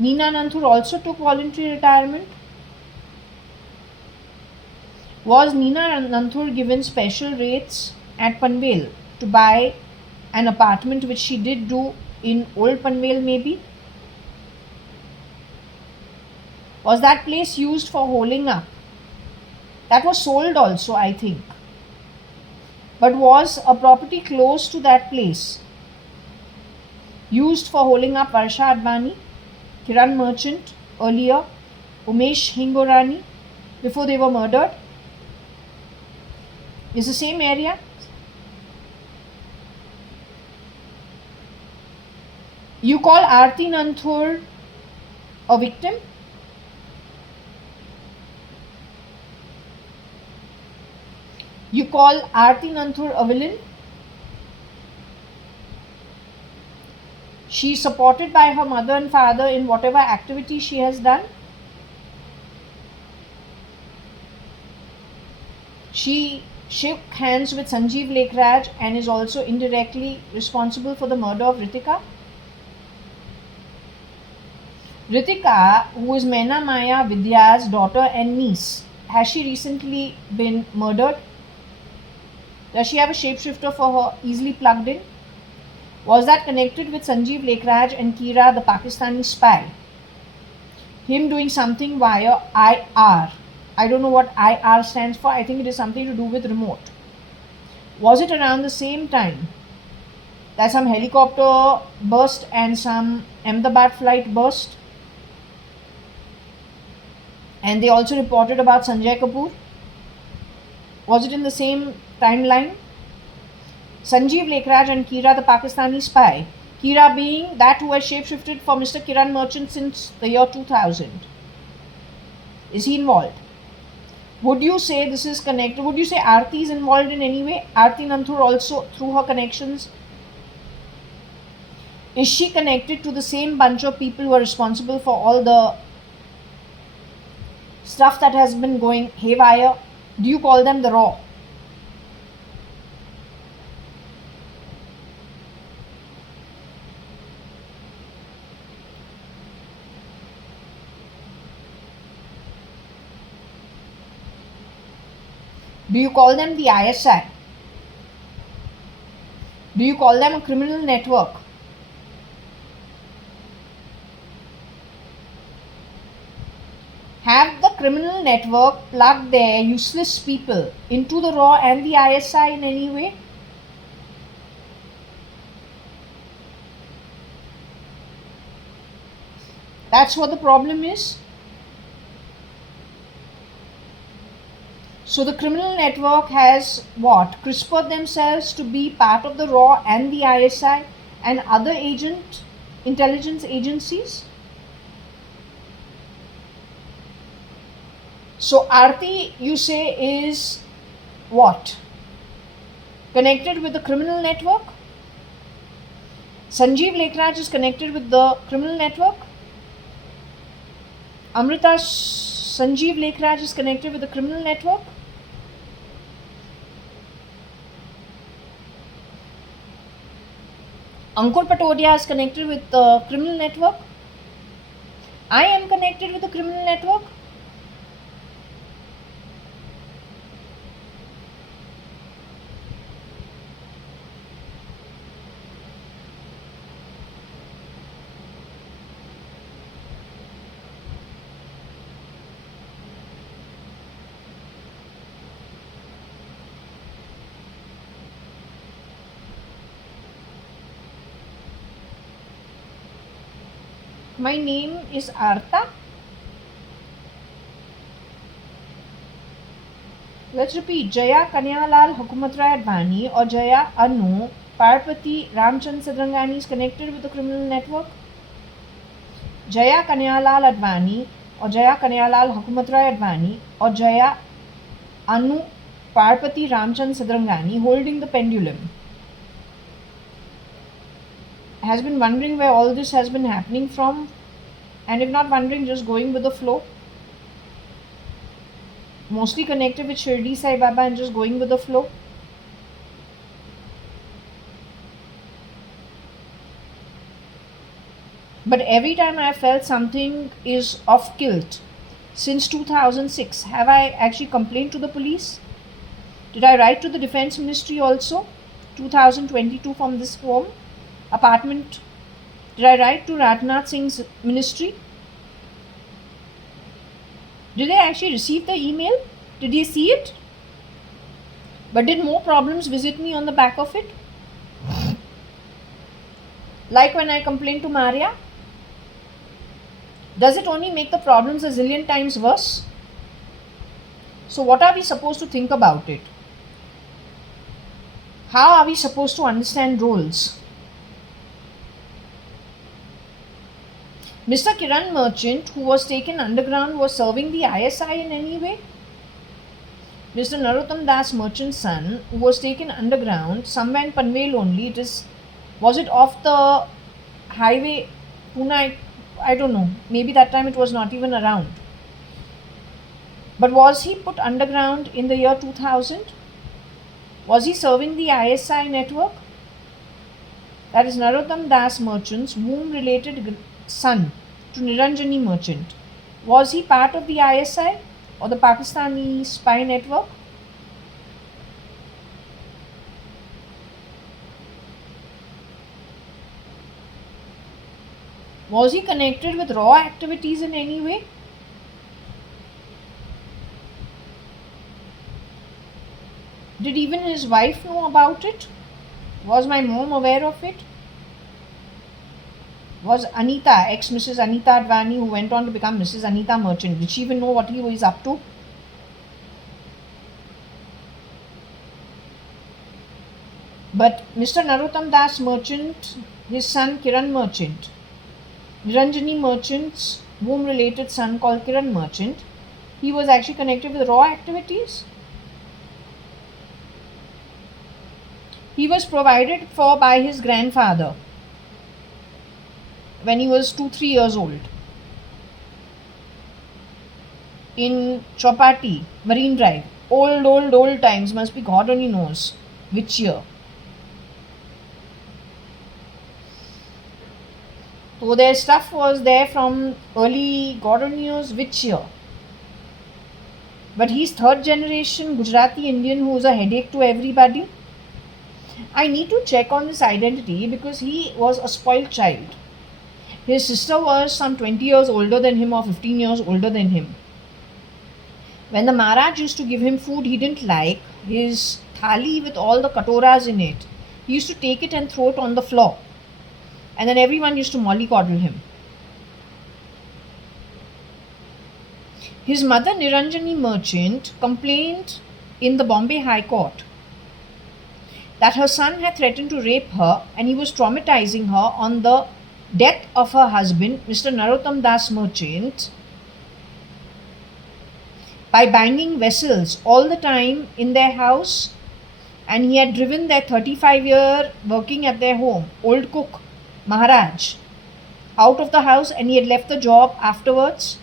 Neena Nantur also took voluntary retirement. Was Neena Nantur given special rates at Panvel to buy an apartment, which she did do in Old Panvel maybe? Was that place used for holing up? That was sold also, I think. But was a property close to that place used for holding up Varsha Advani, Kiran Merchant earlier, Umesh Hingorani before they were murdered? Is the same area? You call Aarti Nantur a victim? You call Aarti Nantur a villain? She is supported by her mother and father in whatever activity she has done. She shook hands with Sanjeev Lekhraj and is also indirectly responsible for the murder of Ritika. Ritika, who is Meena Maya Vidya's daughter and niece, has she recently been murdered? Does she have a shapeshifter for her easily plugged in? Was that connected with Sanjeev Lekhraj and Kira, the Pakistani spy? Him doing something via IR. I don't know what IR stands for. I think it is something to do with remote. Was it around the same time that some helicopter burst and some Ahmedabad flight burst? And they also reported about Sanjay Kapoor. Was it in the same timeline? Sanjeev Lekhraj and Kira, the Pakistani spy. Kira being that who has shapeshifted for Mr. Kiran Merchant since the year 2000. Is he involved? Would you say this is connected? Would you say Aarti is involved in any way? Aarti Nantur also, through her connections? Is she connected to the same bunch of people who are responsible for all the stuff that has been going haywire? Do you call them the raw? Do you call them the ISI? Do you call them a criminal network? Have the criminal network plugged their useless people into the RAW and the ISI in any way? That's what the problem is. So the criminal network has what? CRISPRed themselves to be part of the RAW and the ISI and other intelligence agencies. So Aarti, you say, is what? Connected with the criminal network? Sanjeev Lekhraj is connected with the criminal network? Amrita Sanjeev Lekhraj is connected with the criminal network? Ankur Patodia is connected with the criminal network? I am connected with the criminal network? My name is Arta. Let's repeat. Jaya Kanyalal Hukumatrai-ADVANI or Jaya Anu Parpati Ramchand Sadrangani is connected with the criminal network. Jaya Kanyalal Advani or Jaya Kanyalal Hukumatrai-ADVANI or Jaya Anu Parpati Ramchand Sadrangani holding the pendulum has been wondering where all this has been happening from, and if not wondering, just going with the flow. Mostly connected with Shirdi Sai Baba and just going with the flow. But every time I felt something is off kilt since 2006, have I actually complained to the police? Did I write to the Defense Ministry also? 2022 from this home apartment. Did I write to Rajnath Singh's ministry? Did they actually receive the email? Did they see it? But did more problems visit me on the back of it? Like when I complained to Maria? Does it only make the problems a zillion times worse? So what are we supposed to think about it? How are we supposed to understand roles? Mr. Kiran Merchant, who was taken underground, was serving the ISI in any way? Mr. Narottam Das Merchant's son, who was taken underground somewhere in Panvel only, was it off the highway Pune? I don't know. Maybe that time it was not even around. But was he put underground in the year 2000? Was he serving the ISI network? That is Narottam Das Merchant's womb-related son to Niranjani Merchant. Was he part of the ISI or the Pakistani spy network? Was he connected with raw activities in any way? Did even his wife know about it? Was my mom aware of it? Was Anita, ex-Mrs. Anita Advani, who went on to become Mrs. Anita Merchant, did she even know what he was up to? But Mr. Narottam Das Merchant, his son Kiran Merchant, Niranjani Merchant's womb-related son called Kiran Merchant, he was actually connected with raw activities. He was provided for by his grandfather when he was 2-3 years old in Chopati, Marine Drive. Old times, must be God only knows which year. So their stuff was there from early, God only knows which year. But he's third generation Gujarati Indian who's a headache to everybody. I need to check on this identity because he was a spoiled child. His sister was some 20 years older than him or 15 years older than him. When the Maharaj used to give him food he didn't like, his thali with all the katoras in it, he used to take it and throw it on the floor. And then everyone used to mollycoddle him. His mother, Niranjani Merchant, complained in the Bombay High Court that her son had threatened to rape her and he was traumatizing her on the death of her husband, Mr. Narottam Das Merchant, by banging vessels all the time in their house, and he had driven their 35-year working at their home, old cook, Maharaj, out of the house, and he had left the job afterwards.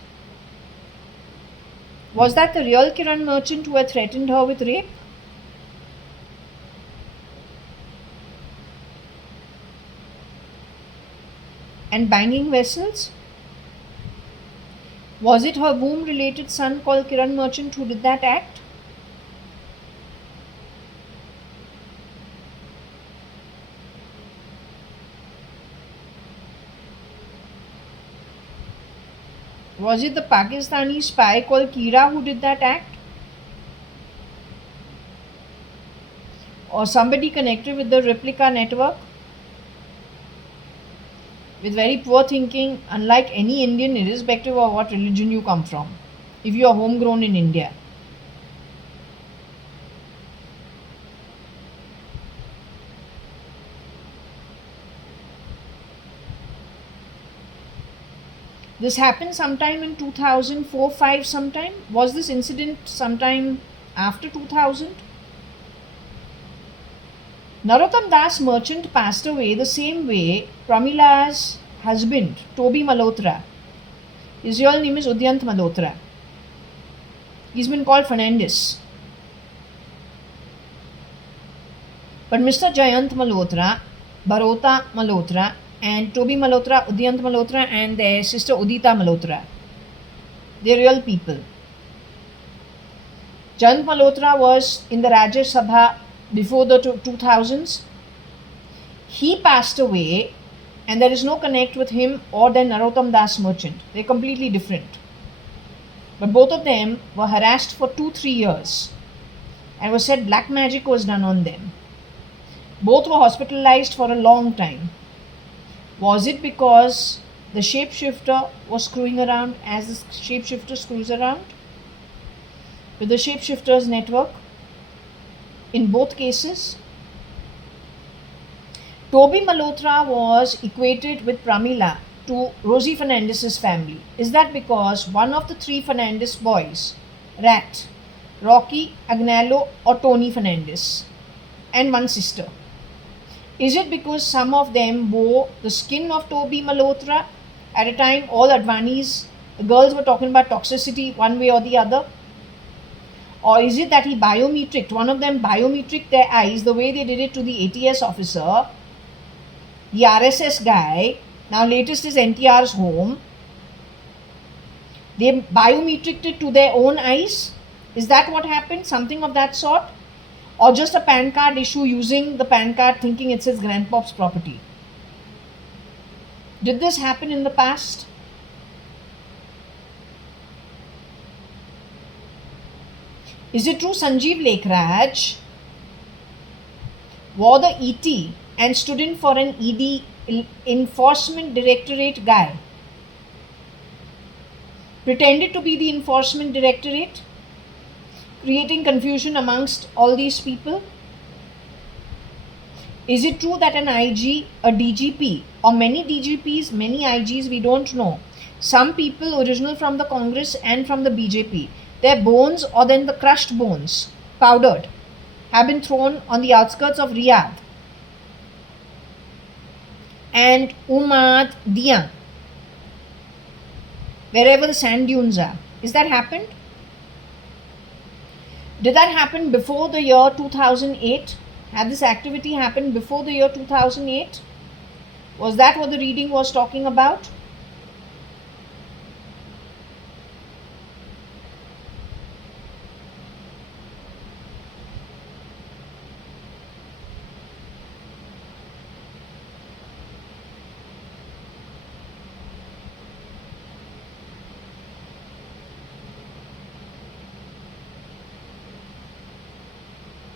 Was that the real Kiran Merchant who had threatened her with rape? And banging vessels? Was it her womb-related son called Kiran Merchant who did that act? Was it the Pakistani spy called Kira who did that act? Or somebody connected with the replica network? With very poor thinking, unlike any Indian, irrespective of what religion you come from, if you are homegrown in India. This happened sometime in 2004-5 sometime. Was this incident sometime after 2000? Narottam Das Merchant passed away the same way Pramila's husband, Toby Malhotra. His real name is Udyant Malhotra. He's been called Fernandez. But Mr. Jayant Malhotra, Barota Malhotra, and Toby Malhotra, Udyant Malhotra, and their sister Udita Malhotra, they're real people. Jayant Malhotra was in the Rajya Sabha before the 2000s. He passed away, and there is no connect with him or then Narottam Das Merchant. They're completely different. But both of them were harassed for 2-3 years and was said black magic was done on them. Both were hospitalized for a long time. Was it because the shapeshifter was screwing around as the shapeshifter screws around? With the shapeshifter's network? In both cases, Toby Malhotra was equated with Pramila to Rosie Fernandez's family. Is that because one of the 3 Fernandez boys, Rat, Rocky, Agnello, or Tony Fernandez, and one sister? Is it because some of them wore the skin of Toby Malhotra at a time all Advanis, the girls were talking about toxicity one way or the other? Or is it that he biometricked, one of them biometricked their eyes the way they did it to the ATS officer, the RSS guy, now latest is NTR's home. They biometricked it to their own eyes? Is that what happened? Something of that sort? Or just a PAN card issue using the PAN card thinking it's his grandpop's property? Did this happen in the past? Is it true Sanjeev Lekhraj wore the ET and stood in for an ED, Enforcement Directorate guy? Pretended to be the Enforcement Directorate, creating confusion amongst all these people? Is it true that an IG, a DGP, or many DGPs, many IGs, we don't know, some people original from the Congress and from the BJP, their bones or then the crushed bones, powdered, have been thrown on the outskirts of Riyadh and Umad Diyan, wherever the sand dunes are? Is that happened? Did that happen before the year 2008? Had this activity happened before the year 2008? Was that what the reading was talking about?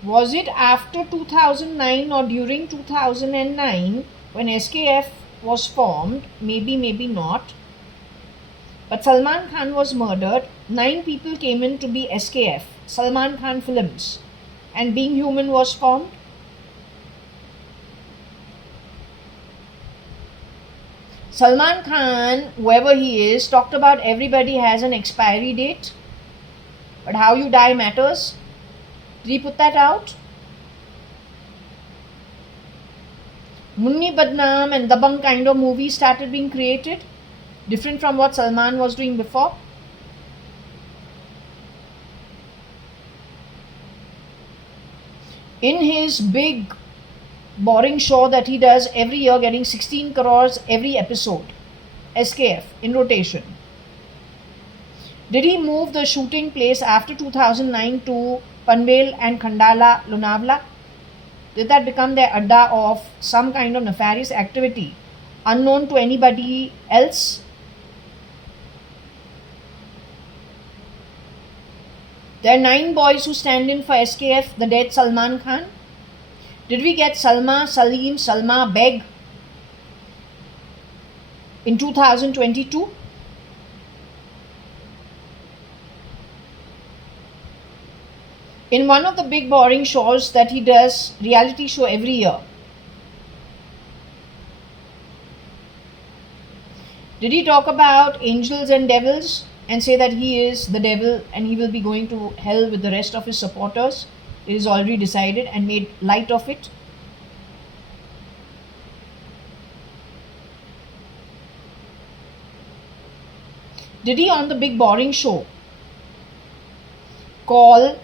Was it after 2009 or during 2009 when SKF was formed? Maybe, maybe not. But Salman Khan was murdered. 9 people came in to be SKF, Salman Khan Films, and Being Human was formed. Salman Khan, whoever he is, talked about everybody has an expiry date, but how you die matters. Did he put that out? Munni Badnaam and Dabang kind of movies started being created, different from what Salman was doing before. In his big boring show that he does every year, getting 16 crores every episode, SKF in rotation, did he move the shooting place after 2009 to Panvel and Khandala, Lonavala? Did that become their adda of some kind of nefarious activity unknown to anybody else? There are 9 boys who stand in for SKF, the dead Salman Khan. Did we get Salma, Salim, Salma, Beg in 2022? In one of the big boring shows that he does, reality show every year, did he talk about angels and devils and say that he is the devil and he will be going to hell with the rest of his supporters? It is already decided and made light of it. Did he on the big boring show call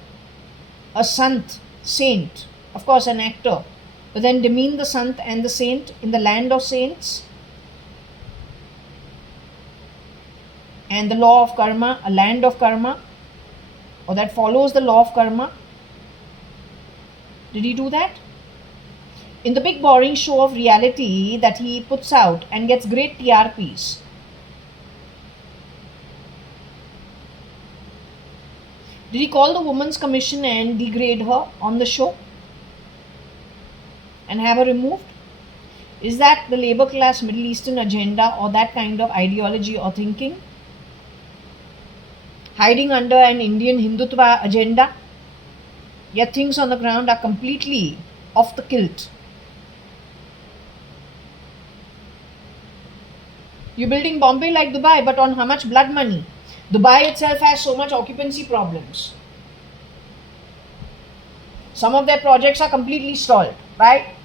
a sant, saint, of course an actor, but then demean the sant and the saint in the land of saints? And the law of karma, a land of karma, or that follows the law of karma. Did he do that? In the big boring show of reality that he puts out and gets great TRPs, did he call the Women's Commission and degrade her on the show and have her removed? Is that the labor class Middle Eastern agenda or that kind of ideology or thinking? Hiding under an Indian Hindutva agenda? Yet things on the ground are completely off the kilt. You're building Bombay like Dubai, but on how much blood money? Dubai itself has so much occupancy problems. Some of their projects are completely stalled, right?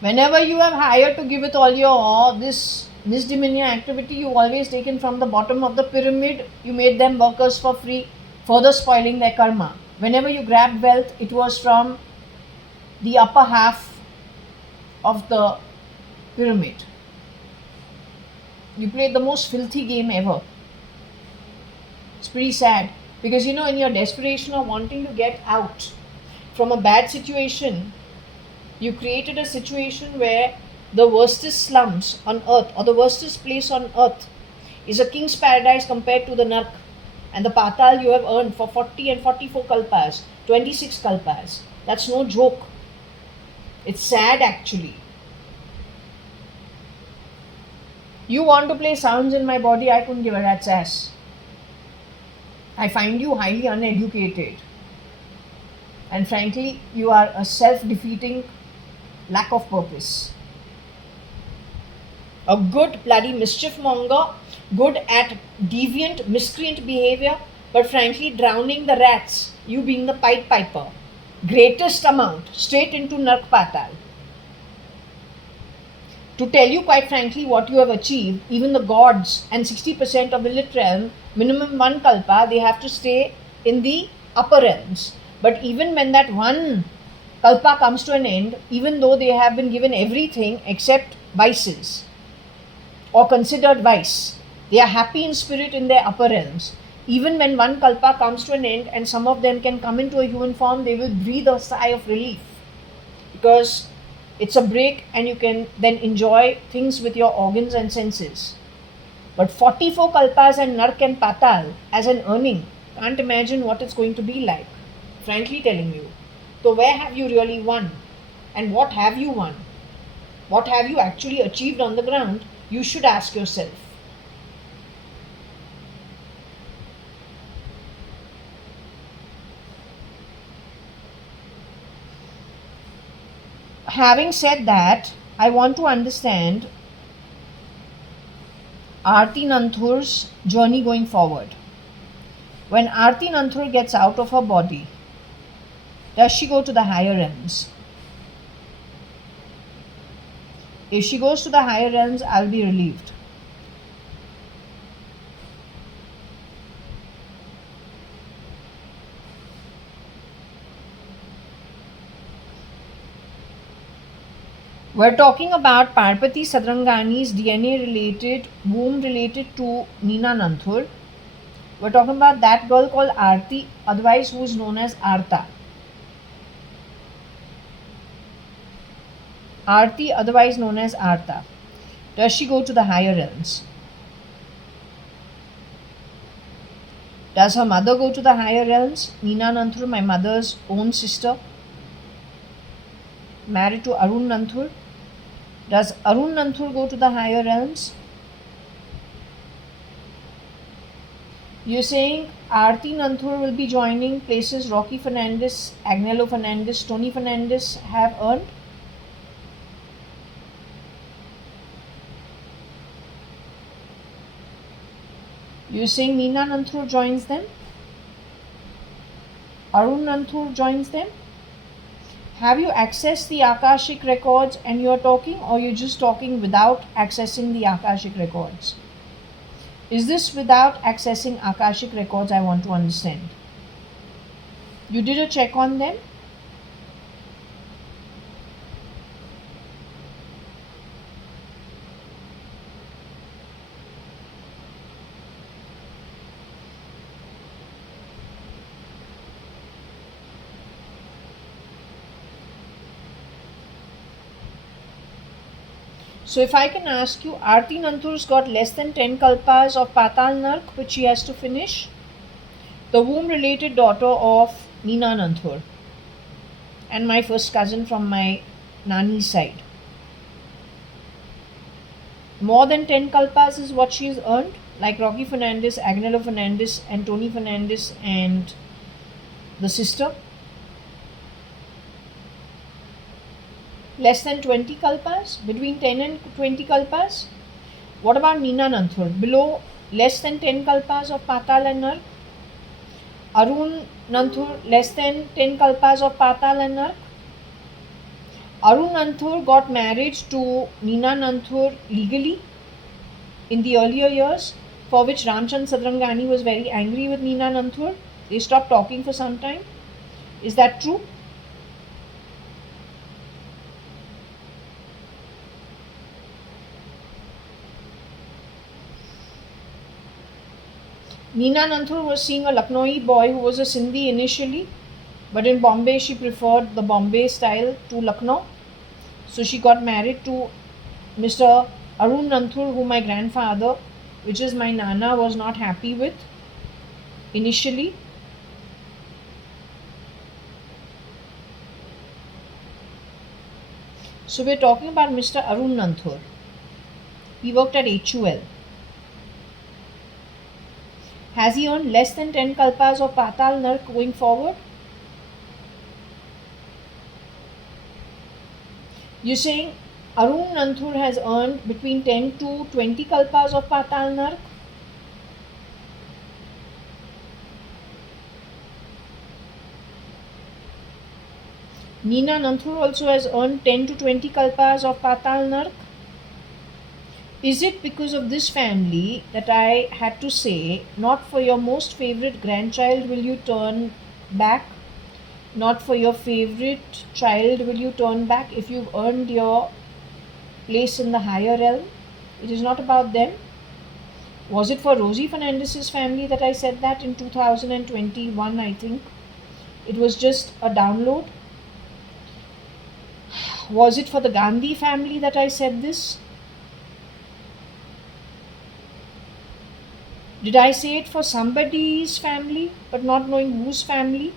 Whenever you have hired to give it all your this misdemeanor activity, you always taken from the bottom of the pyramid. You made them workers for free, further spoiling their karma. Whenever you grabbed wealth, it was from the upper half of the pyramid. You played the most filthy game ever. It's pretty sad because in your desperation of wanting to get out from a bad situation, you created a situation where the worstest slums on earth or the worstest place on earth is a king's paradise compared to the nark and the patal you have earned for 40 and 44 kalpas, 26 kalpas. That's no joke. It's sad actually. You want to play sounds in my body, I couldn't give a rat's ass. I find you highly uneducated. And frankly, you are a self-defeating lack of purpose. A good bloody mischief monger, good at deviant, miscreant behavior, but frankly drowning the rats, you being the Pied Piper. Greatest amount, straight into Nark Patal. To tell you quite frankly what you have achieved, even the gods and 60% of the lit realm, minimum 1 kalpa, they have to stay in the upper realms. But even when that 1 kalpa comes to an end, even though they have been given everything except vices or considered vice, they are happy in spirit in their upper realms. Even when one kalpa comes to an end and some of them can come into a human form, they will breathe a sigh of relief because it's a break and you can then enjoy things with your organs and senses. But 44 kalpas and Nark and Patal as an earning, can't imagine what it's going to be like, frankly telling you. So, where have you really won? And what have you won? What have you actually achieved on the ground? You should ask yourself. Having said that, I want to understand Aarti Nanthur's journey going forward. When Aarti Nanthur gets out of her body, does she go to the higher realms? If she goes to the higher realms, I'll be relieved. We're talking about Parvati Sadrangani's DNA related, womb related to Neena Nanthur. We're talking about that girl called Aarti, otherwise who is known as Arta. Aarti, otherwise known as Arta. Does she go to the higher realms? Does her mother go to the higher realms? Neena Nanthur, my mother's own sister, married to Arun Nanthur. Does Arun Nanthur go to the higher realms? You're saying Aarti Nanthur will be joining places Rocky Fernandez, Agnello Fernandez, Tony Fernandez have earned? You're saying Neena Nanthur joins them? Arun Nanthur joins them? Have you accessed the Akashic records and you're talking, or you're just talking without accessing the Akashic records? Is this without accessing Akashic records? I want to understand. You did a check on them? So if I can ask you, Aarti Nanthur's got less than 10 kalpas of Patal Nark which she has to finish. The womb related daughter of Neena Nanthur and my first cousin from my Nani's side. More than 10 kalpas is what she has earned, like Rocky Fernandez, Agnello Fernandez and Tony Fernandez and the sister. Less than 20 kalpas, between 10 and 20 kalpas. What about Neena Nanthur? Below less than 10 kalpas of Patal and Nark. Arun Nanthur less than 10 kalpas of Patal and Nark. Arun Nanthur got married to Neena Nanthur legally in the earlier years, for which Ramchand Sadrangani was very angry with Neena Nanthur. They stopped talking for some time. Is that true? Neena Nanthur was seeing a Lucknowi boy who was a Sindhi initially, but in Bombay she preferred the Bombay style to Lucknow. So she got married to Mr. Arun Nanthur, who my grandfather, which is my Nana, was not happy with initially. So we're talking about Mr. Arun Nanthur. He worked at HUL. Has he earned less than 10 kalpas of Patal Nark going forward? You're saying Arun Nanthur has earned between 10 to 20 kalpas of Patal Nark? Neena Nanthur also has earned 10 to 20 kalpas of Patal Nark. Is it because of this family that I had to say, not for your most favorite grandchild will you turn back, not for your favorite child will you turn back if you've earned your place in the higher realm? It is not about them. Was it for Rosie Fernandez's family that I said that in 2021, I think? It was just a download. Was it for the Gandhi family that I said this? Did I say it for somebody's family, but not knowing whose family?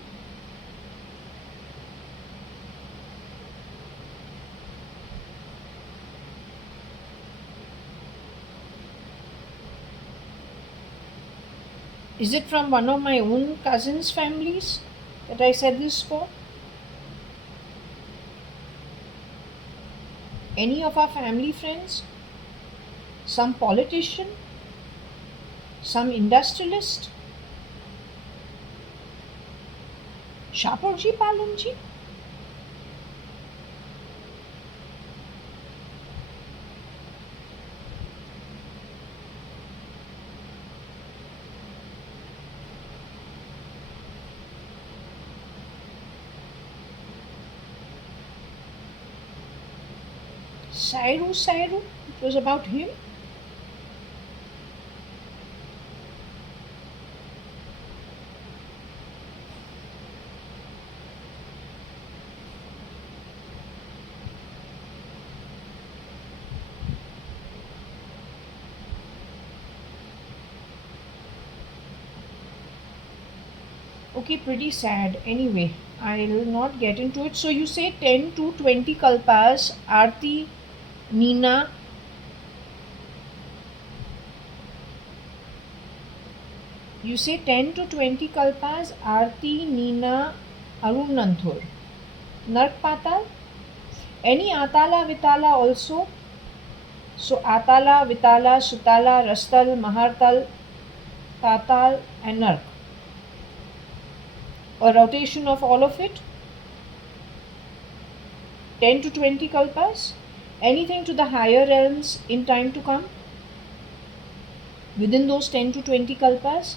Is it from one of my own cousins' families that I said this for? Any of our family friends? Some politician? Some industrialist? Shapurji Palunji? Sairu? It was about him? Okay, pretty sad. Anyway, I'll not get into it. So you say 10 to 20 kalpas, Aarti, Nina. You say 10 to 20 kalpas, Aarti, Nina, Arun Nanthur. Nark Patal? Any Atala, Vitala also? So Atala, Vitala, Sutala, Rastal, Mahartal, Tatal and Nark. A rotation of all of it? 10 to 20 kalpas? Anything to the higher realms in time to come? Within those 10 to 20 kalpas?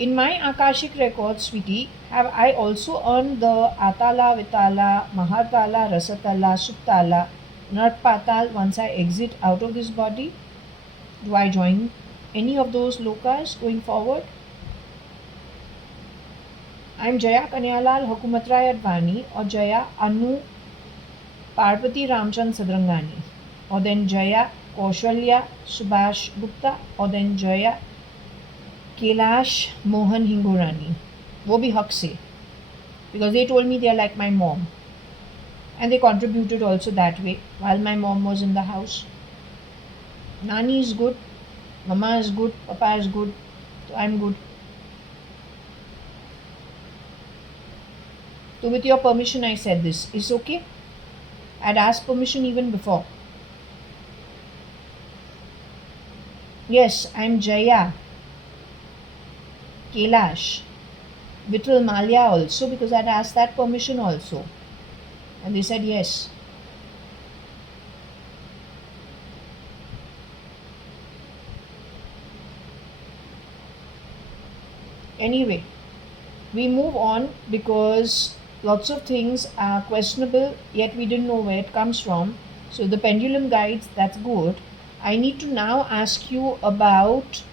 In my Akashic records, sweetie, have I also earned the Atala, Vitala, Mahartala, Rasatala, Suttala, Narpatal once I exit out of this body? Do I join any of those lokas going forward? I'm Jaya Kanyalal Hukumatrai.ADVANI or Jaya Anu Parvati Ramchand Sadrangani, or then Jaya Kaushalya Subhash Gupta, or then Jaya Kailash Mohan Hingorani. वो भी हक से, because they told me they are like my mom and they contributed also that way while my mom was in the house. Nani is good, Mama is good, Papa is good, so I'm good. So with your permission I said this. Is okay? I'd asked permission even before. Yes, I'm Jaya Kailash Vittal Malia also, because I'd asked that permission also. And they said yes. Anyway, we move on because lots of things are questionable, yet we didn't know where it comes from. So the pendulum guides, that's good. I need to now ask you about,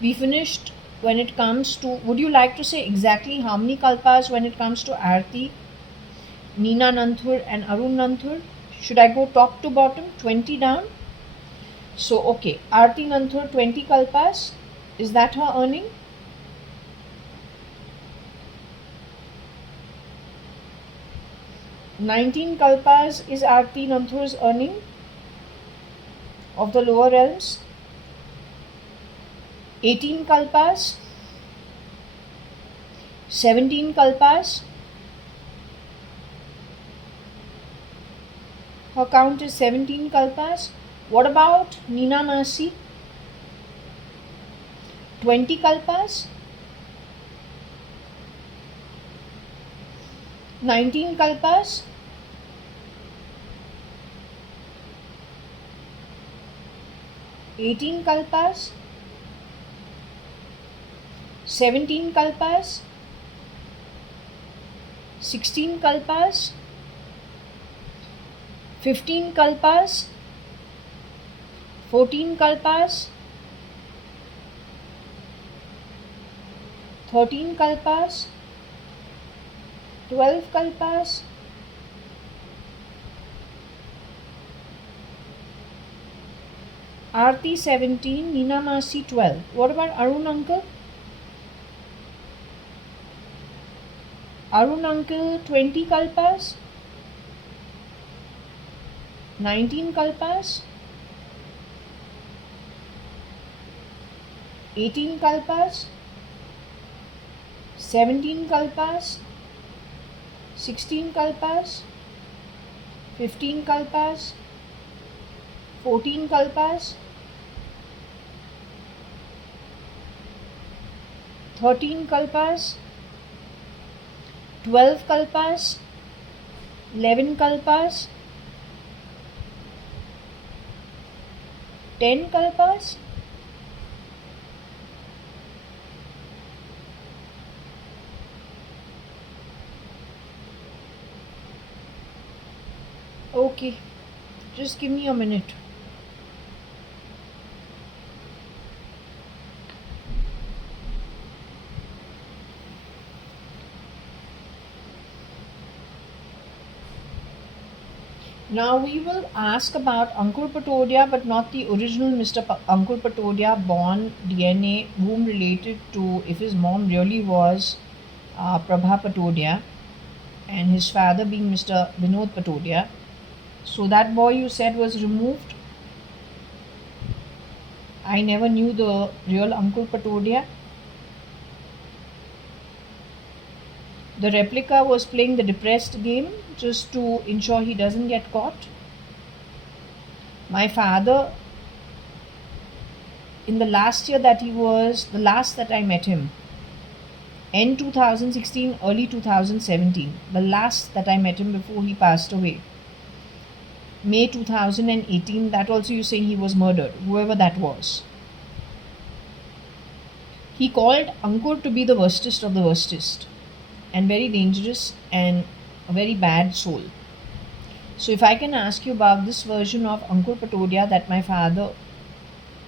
we finished when it comes to, would you like to say exactly how many kalpas when it comes to Aarti, Nina Nanthur and Arun Nanthur? Should I go top to bottom, 20 down? So okay, Aarti Nanthur 20 kalpas, is that her earning? "19 kalpas is Aarti Nanthur's earning of the lower realms. 18 kalpas, 17 kalpas. Her count is 17 kalpas. What about Nina Masi? 20 kalpas, 19 kalpas, 18 kalpas, 17 kalpas, 16 kalpas, 15 kalpas, 14 kalpas, 13 kalpas, 12 kalpas, Aarti 17, Neena Masi 12. What about Arun uncle? Arun uncle 20 kalpas, 19 kalpas, 18 kalpas, 17 kalpas, 16 kalpas, 15 kalpas, 14 kalpas, 13 kalpas, 12 kalpas, 11 kalpas, 10 kalpas, okay, just give me a minute. Now we will ask about Ankur Patodia, but not the original Mr. Ankur Patodia, born DNA, whom related to, if his mom really was Prabha Patodia and his father being Mr. Vinod Patodia. So that boy you said was removed. I never knew the real Ankur Patodia. The replica was playing the depressed game just to ensure he doesn't get caught. My father, in the last year that he was, the last that I met him, end 2016, early 2017, the last that I met him before he passed away, May 2018, that also you're saying he was murdered, whoever that was. He called Ankur to be the worstest of the worstest, and very dangerous and a very bad soul. So if I can ask you about this version of Ankur Patodia that my father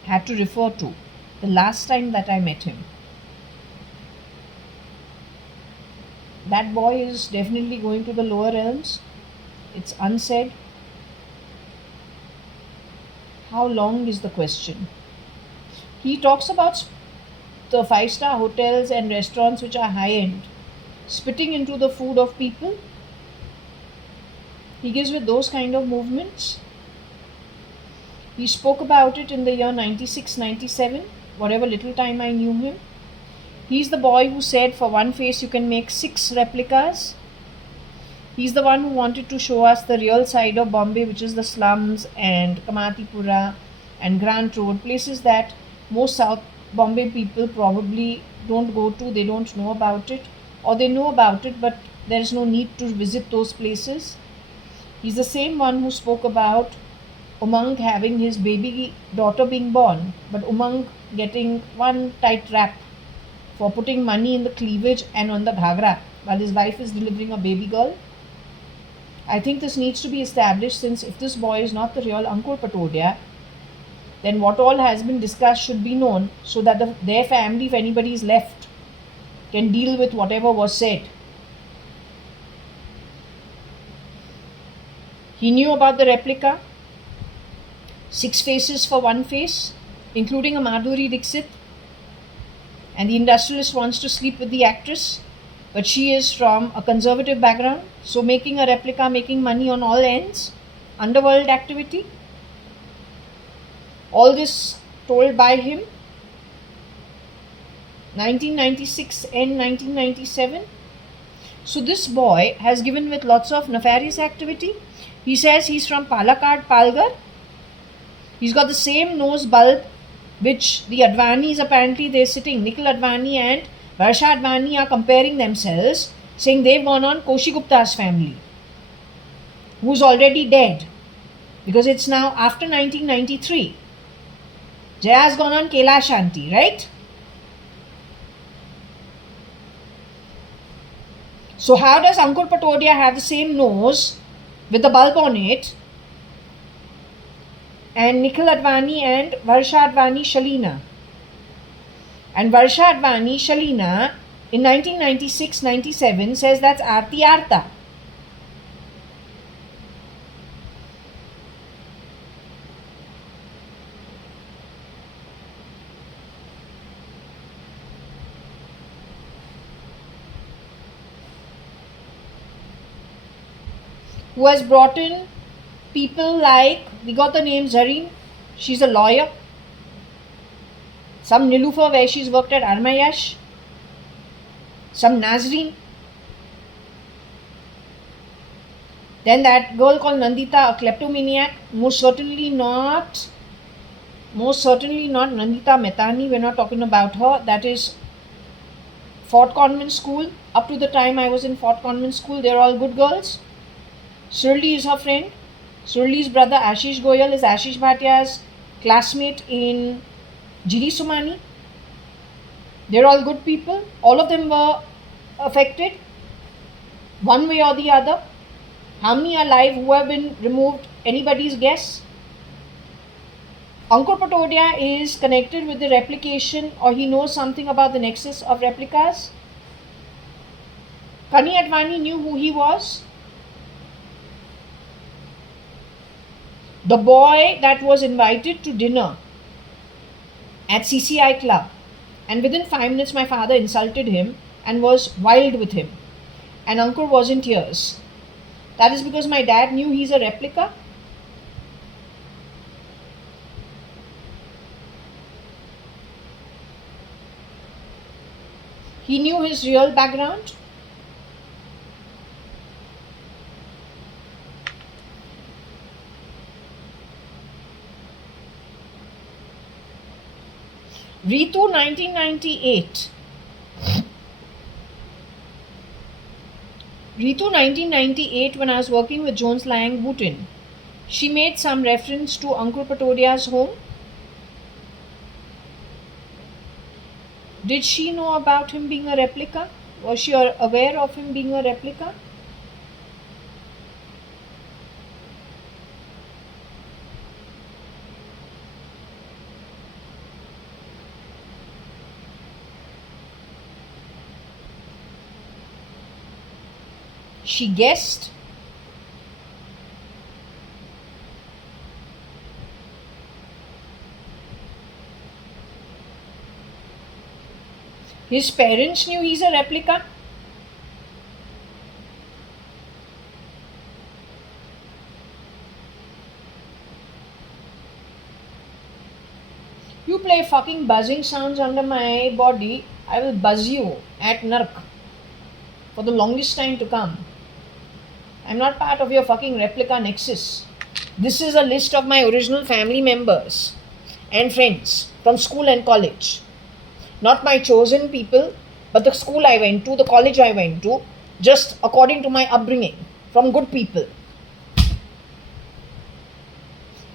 had to refer to the last time that I met him. That boy is definitely going to the lower realms. It's unsaid. How long is the question? He talks about the 5-star hotels and restaurants which are high-end, spitting into the food of people. He gives with those kind of movements. He spoke about it in the year 96, 97, whatever little time I knew him. He's the boy who said for one face you can make 6 replicas. He's the one who wanted to show us the real side of Bombay, which is the slums and Kamatipura and Grant Road, places that most South Bombay people probably don't go to, they don't know about it, or they know about it but there is no need to visit those places. He's the same one who spoke about Umang having his baby daughter being born, but Umang getting one tight wrap for putting money in the cleavage and on the ghagra while his wife is delivering a baby girl. I think this needs to be established, since if this boy is not the real Ankur Patodia, then what all has been discussed should be known, so that their family, if anybody is left, can deal with whatever was said. He knew about the replica, 6 faces for one face, including a Madhuri Dixit, and the industrialist wants to sleep with the actress, but she is from a conservative background, so making a replica, making money on all ends, underworld activity. All this told by him, 1996 and 1997. So this boy has given with lots of nefarious activity. He says he's from Palakkad, Palghar. He's got the same nose bulb which the Advanis, apparently they're sitting, Nikhil Advani and Varsha Advani are comparing themselves, saying they've gone on Koshi Gupta's family, who's already dead, because it's now after 1993. Jaya's gone on Kailash Shanti, right? So how does Ankur Patodia have the same nose with the bulb on it, and Nikhil Advani and Varsha Advani Shalina? And Varsha Advani Shalina in 1996-97 says that's Aarti Arta. Who has brought in people like, we got the name Zareen, she's a lawyer. Some Nilufer, where she's worked at Armayash. Some Nazreen. Then that girl called Nandita, a kleptomaniac. Most certainly not Nandita Metani. We're not talking about her. That is Fort Convent School. Up to the time I was in Fort Convent School, they're all good girls. Surli is her friend. Surli's brother Ashish Goyal is Ashish Bhatia's classmate in Jiri Sumani. They're all good people. All of them were affected one way or the other. How many are alive who have been removed? Anybody's guess? Ankur Patodia is connected with the replication, or he knows something about the nexus of replicas. Kani Advani knew who he was. The boy that was invited to dinner at CCI Club, and within 5 minutes my father insulted him and was wild with him, and Ankur was in tears. That is because my dad knew he's a replica. He knew his real background. Ritu 1998. Ritu 1998, when I was working with Jones Lang Bhutin, she made some reference to Ankur Patodia's home. Did she know about him being a replica? Was she aware of him being a replica? She guessed. His parents knew he's a replica. You play fucking buzzing sounds under my body, I will buzz you at Nark for the longest time to come. I'm not part of your fucking replica nexus. This is a list of my original family members and friends from school and college. Not my chosen people, but the school I went to, the college I went to, just according to my upbringing, from good people.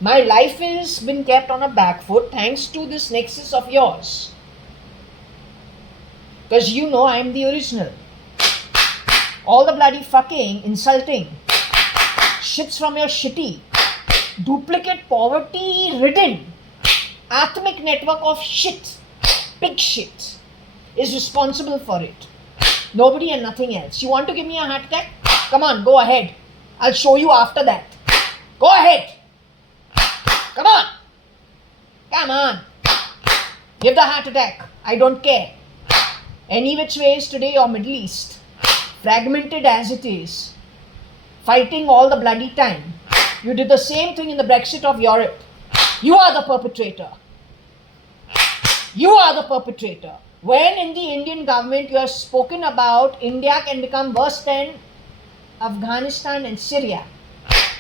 My life has been kept on a back foot thanks to this nexus of yours. Because you know I'm the original. All the bloody fucking insulting shits from your shitty, duplicate, poverty-ridden, atomic network of shit, pig shit, is responsible for it. Nobody and nothing else. You want to give me a heart attack? Come on, go ahead. I'll show you after that. Go ahead. Come on. Come on. Give the heart attack. I don't care. Any which ways today or Middle East, fragmented as it is, fighting all the bloody time. You did the same thing in the Brexit of Europe. You are the perpetrator. You are the perpetrator. When in the Indian government you have spoken about India can become worse than Afghanistan and Syria.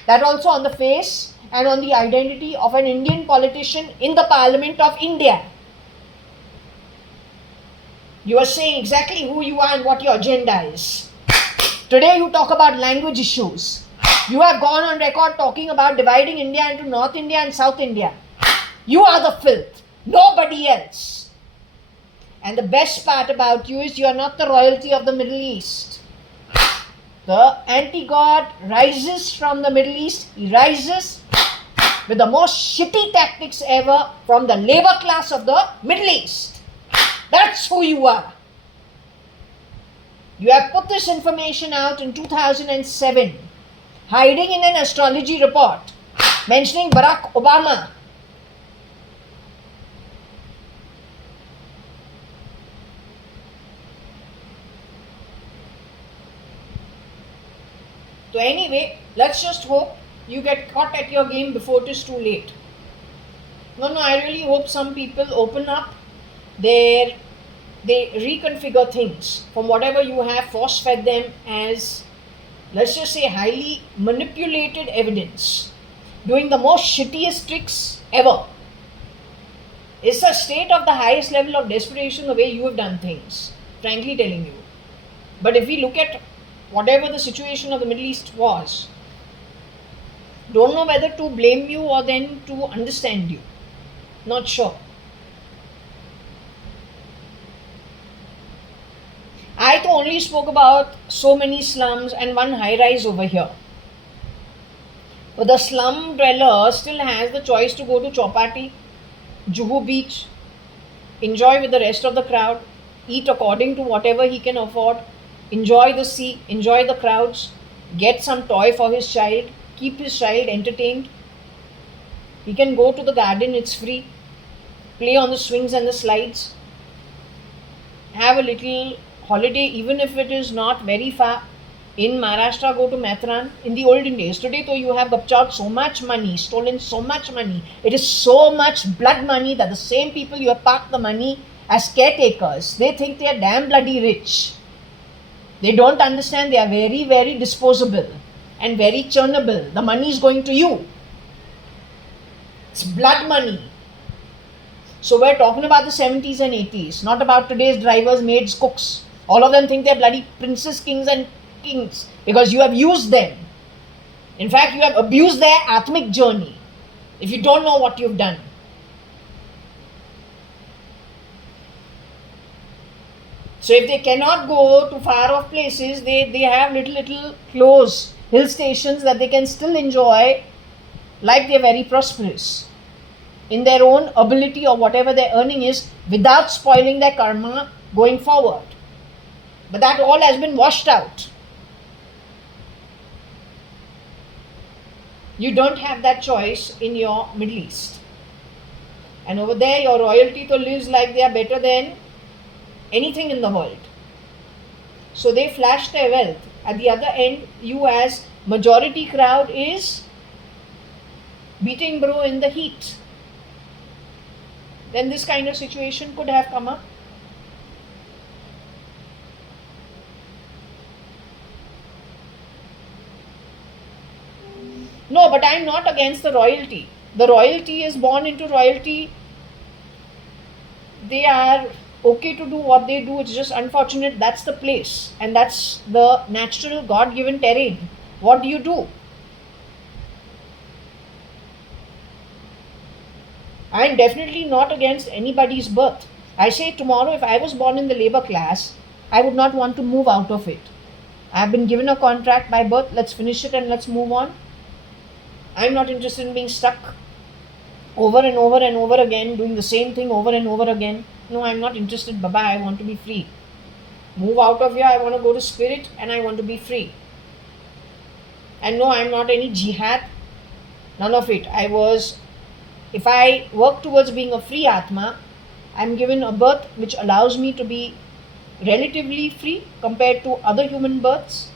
That also on the face and on the identity of an Indian politician in the Parliament of India. You are saying exactly who you are and what your agenda is. Today you talk about language issues. You have gone on record talking about dividing India into North India and South India. You are the filth. Nobody else. And the best part about you is you are not the royalty of the Middle East. The anti-God rises from the Middle East. He rises with the most shitty tactics ever from the labor class of the Middle East. That's who you are. You have put this information out in 2007, hiding in an astrology report, mentioning Barack Obama. So anyway, let's just hope you get caught at your game before it is too late. No, I really hope some people open up they reconfigure things from whatever you have force-fed them as, let's just say, highly manipulated evidence, doing the most shittiest tricks ever. It's a state of the highest level of desperation the way you have done things, frankly telling you. But if we look at whatever the situation of the Middle East was, don't know whether to blame you or then to understand you. Not sure. I only spoke about so many slums and one high rise over here. But the slum dweller still has the choice to go to Chowpatty, Juhu Beach, enjoy with the rest of the crowd, eat according to whatever he can afford, enjoy the sea, enjoy the crowds, get some toy for his child, keep his child entertained. He can go to the garden, it's free, play on the swings and the slides, have a little holiday, even if it is not very far. In Maharashtra, go to Mathran. In the olden days, today though you have gupchawed so much money, stolen so much money. It is so much blood money that the same people you have parked the money as caretakers, they think they are damn bloody rich. They don't understand they are very, very disposable and very churnable. The money is going to you. It's blood money. So we're talking about the 70s and 80s, not about today's drivers, maids, cooks. All of them think they're bloody princes, kings and kings because you have used them. In fact, you have abused their atmic journey if you don't know what you've done. So if they cannot go to far off places, they have little close hill stations that they can still enjoy like they're very prosperous in their own ability or whatever their earning is without spoiling their karma going forward. But that all has been washed out. You don't have that choice in your Middle East. And over there, your royalty to lives like they are better than anything in the world. So they flash their wealth. At the other end, you as majority crowd is beating bro in the heat. Then this kind of situation could have come up. No, but I am not against the royalty. The royalty is born into royalty. They are okay to do what they do. It's just unfortunate that's the place and that's the natural God-given terrain. What do you do? I am definitely not against anybody's birth. I say tomorrow if I was born in the labor class, I would not want to move out of it. I have been given a contract by birth, let's finish it and let's move on. I am not interested in being stuck over and over and over again, doing the same thing over and over again. No, I am not interested, Baba, I want to be free. Move out of here, I want to go to spirit and I want to be free. And no, I am not any jihad, none of it. If I work towards being a free Atma, I am given a birth which allows me to be relatively free compared to other human births.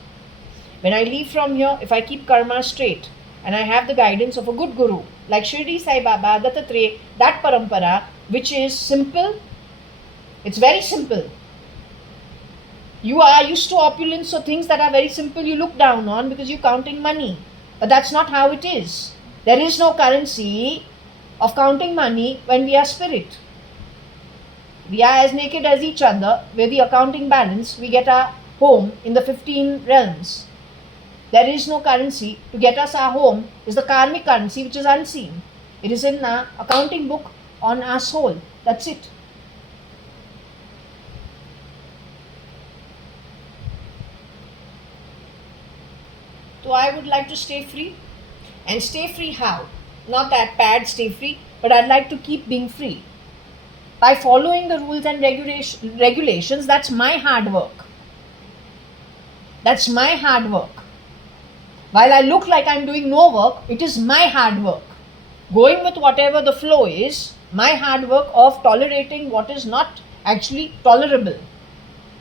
When I leave from here, if I keep karma straight and I have the guidance of a good guru like Shirdi Sai Baba, Dattatreya, that parampara which is simple, it's very simple. You are used to opulence, so things that are very simple you look down on because you're counting money. But that's not how it is. There is no currency of counting money when we are spirit. We are as naked as each other. With the accounting balance, we get our home in the 15 realms. There is no currency. To get us our home is the karmic currency which is unseen. It is in the accounting book on our soul. That's it. So I would like to stay free. And stay free how? Not that bad stay free, but I'd like to keep being free. By following the rules and regulations, that's my hard work. That's my hard work. While I look like I'm doing no work, it is my hard work. Going with whatever the flow is, my hard work of tolerating what is not actually tolerable.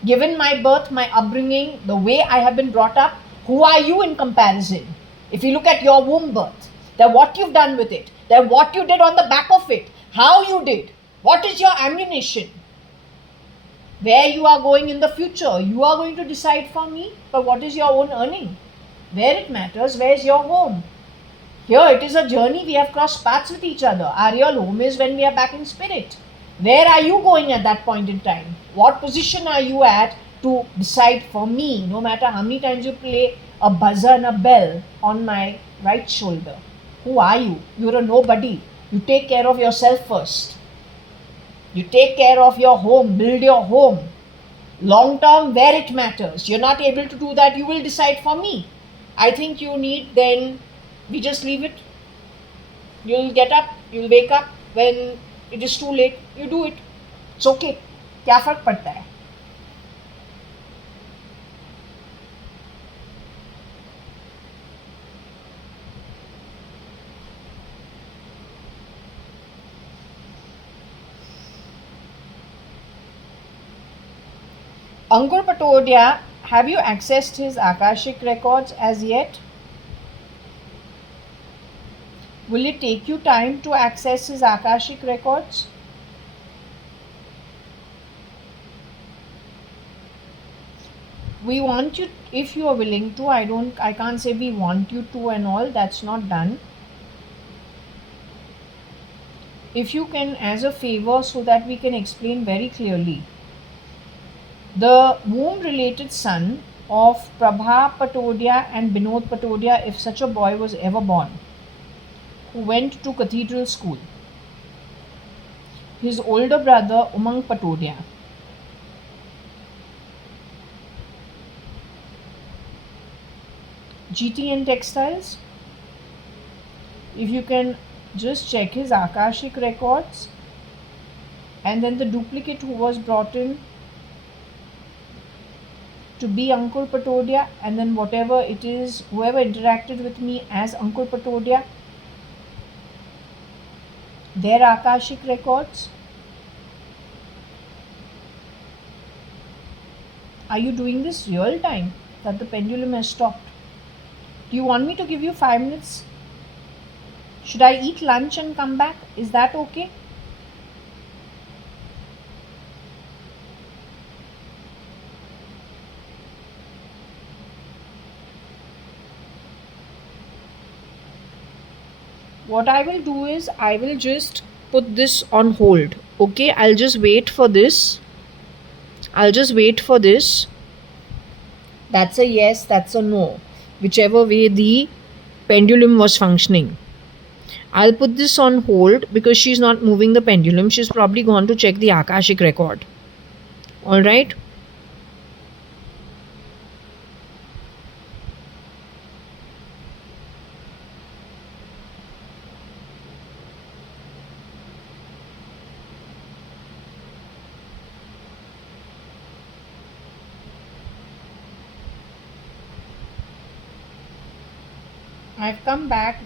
Given my birth, my upbringing, the way I have been brought up, who are you in comparison? If you look at your womb birth, then what you've done with it, then what you did on the back of it, how you did, what is your ammunition, where you are going in the future, you are going to decide for me, but what is your own earning? Where it matters, where is your home? Here it is a journey, we have crossed paths with each other. Our real home is when we are back in spirit. Where are you going at that point in time? What position are you at to decide for me, no matter how many times you play a buzzer and a bell on my right shoulder? Who are you? You're a nobody. You take care of yourself first. You take care of your home, build your home. Long term, where it matters. You're not able to do that, you will decide for me. I think you need, then we just leave it. You'll get up, you'll wake up when it is too late, you do it. It's okay. क्या फर्क पड़ता है? Ankur Patodia, have you accessed his Akashic records as yet? Will it take you time to access his Akashic records? We want you, if you are willing to, I can't say we want you to and all, that's not done. If you can, as a favor, so that we can explain very clearly. The womb related son of Prabha Patodia and Binod Patodia, if such a boy was ever born, who went to cathedral school. His older brother Umang Patodia. GTN Textiles. If you can just check his Akashic records, and then the duplicate who was brought in to be Ankur Patodia, and then whatever it is, whoever interacted with me as Ankur Patodia, their Akashic records. Are you doing this real time that the pendulum has stopped? Do you want me to give you 5 minutes? Should I eat lunch and come back? Is that okay? What I will do is I will just put this on hold. Okay, I'll just wait for this. That's a yes, that's a no. Whichever way the pendulum was functioning. I'll put this on hold because she's not moving the pendulum. She's probably gone to check the Akashic record. Alright? I've come back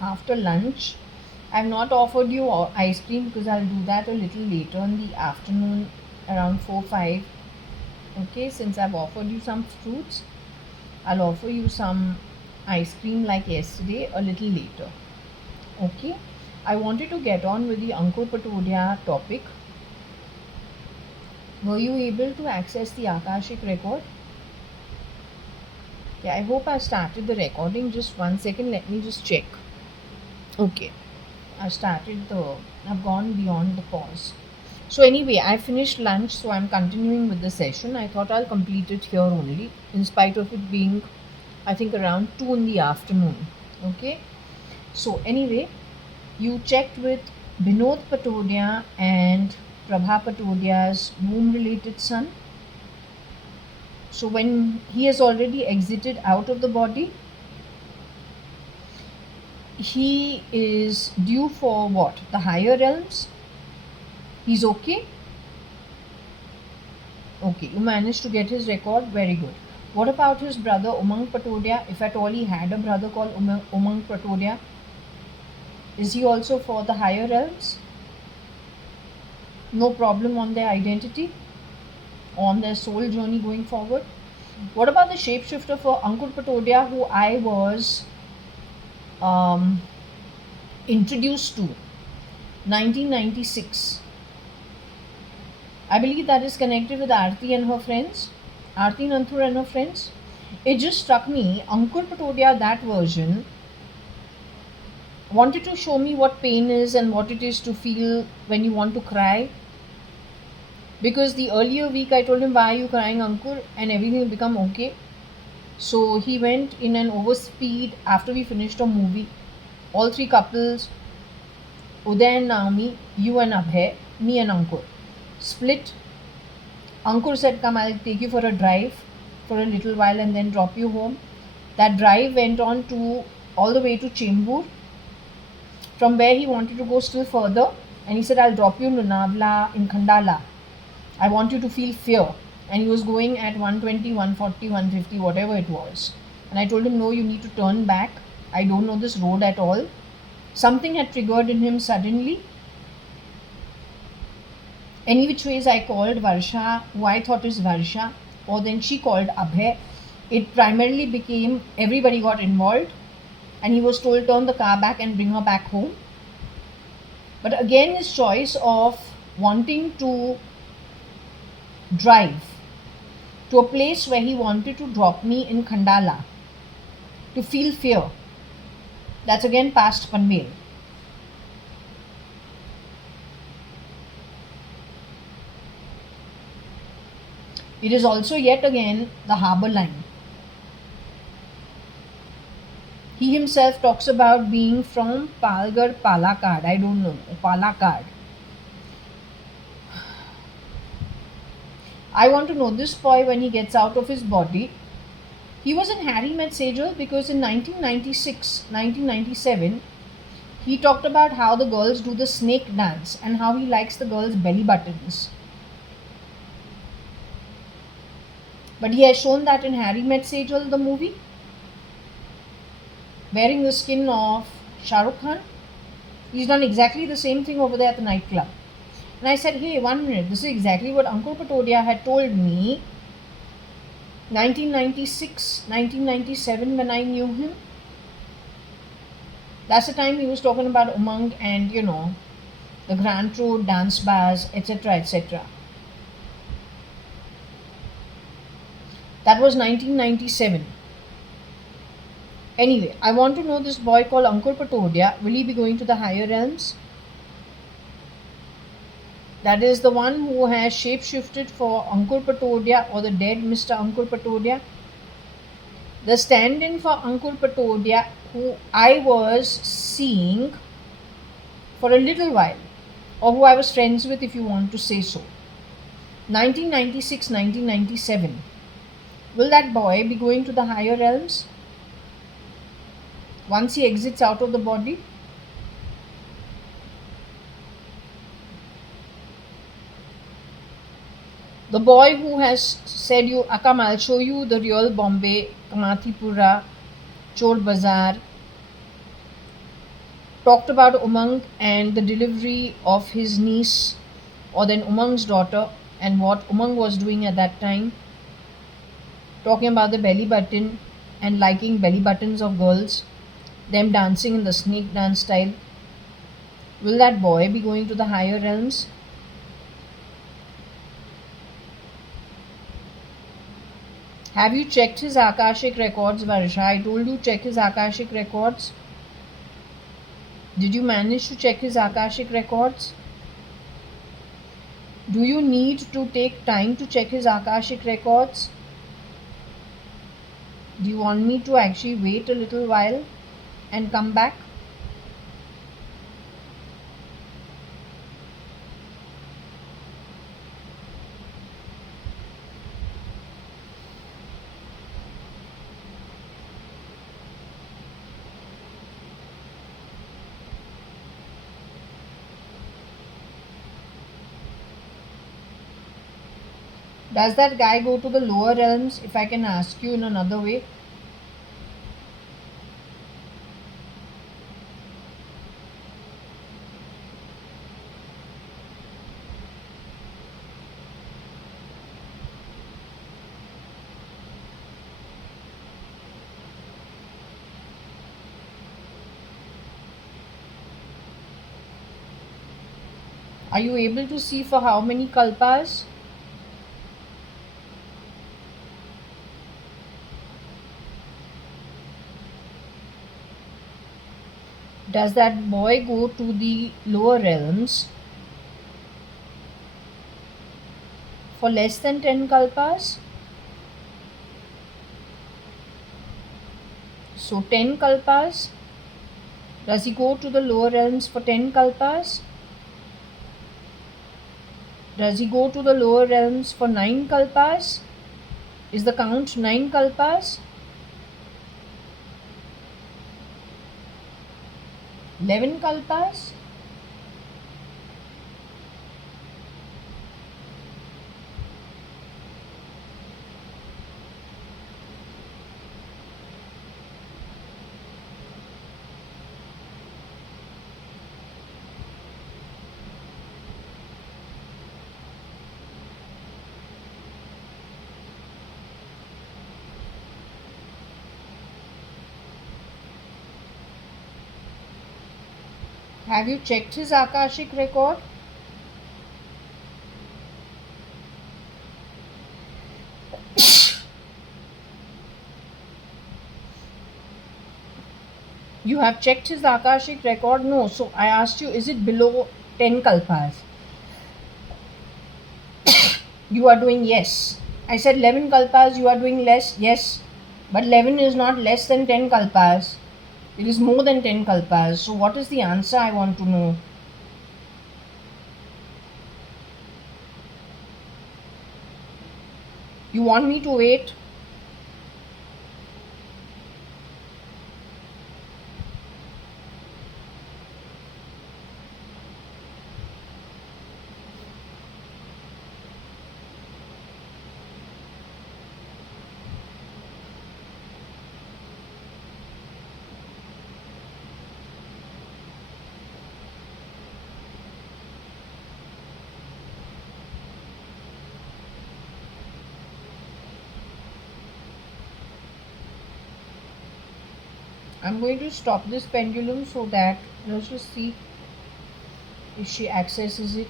after lunch. I've not offered you ice cream because I'll do that a little later in the afternoon around 4-5. Okay, since I've offered you some fruits, I'll offer you some ice cream like yesterday a little later. Okay, I wanted to get on with the Ankur Patodia topic. Were you able to access the Akashic record? Yeah, I hope I started the recording. Just 1 second, let me just check. Okay, I've gone beyond the pause. So anyway, I finished lunch, so I'm continuing with the session. I thought I'll complete it here only, in spite of it being, I think, around 2 in the afternoon. Okay, so anyway, you checked with Binod Patodia and Prabha Patodia's womb related son. So when he has already exited out of the body, he is due for what? The higher realms? He's okay? Okay, you managed to get his record. Very good. What about his brother Umang Patodia? If at all he had a brother called Umang Patodia, is he also for the higher realms? No problem on their identity, on their soul journey going forward? What about the shapeshifter for Ankur Patodia, who I was um, introduced to 1996? I believe that is connected with Aarti and her friends, Aarti Nanthur and her friends. It just struck me, Ankur Patodia, that version, wanted to show me what pain is and what it is to feel when you want to cry. Because the earlier week I told him, why are you crying, Ankur? And everything will become okay. So he went in an overspeed after we finished a movie. All three couples, Uday and Naomi, you and Abhay, me and Ankur, split. Ankur said, come, I'll take you for a drive for a little while and then drop you home. That drive went on to all the way to Chembur, from where he wanted to go still further. And he said, I'll drop you in Lunavla, in Khandala. I want you to feel fear. And he was going at 120, 140, 150, whatever it was. And I told him, no, you need to turn back. I don't know this road at all. Something had triggered in him suddenly. Any which ways, I called Varsha, who I thought is Varsha, or then she called Abhay. It primarily became everybody got involved, and he was told, turn the car back and bring her back home. But again, his choice of wanting to drive to a place where he wanted to drop me in Khandala to feel fear, that's again past Panvel. It is also yet again the harbour line. He himself talks about being from Palgar, Palakkad. I don't know, Palakkad. I want to know this boy when he gets out of his body. He was in Harry Met Sejal because in 1996, 1997, he talked about how the girls do the snake dance and how he likes the girls' belly buttons. But he has shown that in Harry Met Sejal, the movie, wearing the skin of Shah Rukh Khan. He's done exactly the same thing over there at the nightclub. And I said, hey, 1 minute, this is exactly what Ankur Patodia had told me 1996, 1997 when I knew him. That's the time he was talking about Umang and, the Grand Road, dance bars, etc., etc. That was 1997. Anyway, I want to know this boy called Ankur Patodia. Will he be going to the higher realms? That is the one who has shapeshifted for Ankur Patodia or the dead Mr. Ankur Patodia. The stand-in for Ankur Patodia, who I was seeing for a little while, or who I was friends with, if you want to say so. 1996, 1997. Will that boy be going to the higher realms once he exits out of the body? The boy who has said, you, Akam, I'll show you the real Bombay, Kamathipura, Chor Bazaar, talked about Umang and the delivery of his niece, or then Umang's daughter, and what Umang was doing at that time, talking about the belly button and liking belly buttons of girls, them dancing in the snake dance style. Will that boy be going to the higher realms? Have you checked his Akashic records, Varsha? I told you check his Akashic records. Did you manage to check his Akashic records? Do you need to take time to check his Akashic records? Do you want me to actually wait a little while and come back? Does that guy go to the lower realms, if I can ask you in another way? Are you able to see for how many kalpas? Does that boy go to the lower realms for less than 10 kalpas? So 10 kalpas. Does he go to the lower realms for 10 kalpas? Does he go to the lower realms for 9 kalpas? Is the count 9 kalpas? 11 kalpas? Have you checked his Akashic record? You have checked his Akashic record? No. So I asked you, is it below 10 kalpas? You are doing yes. I said 11 kalpas, you are doing less? Yes. But 11 is not less than 10 kalpas. It is more than 10 kalpas. So what is the answer, I want to know? You want me to wait? I'm going to stop this pendulum so that, let's just see if she accesses it.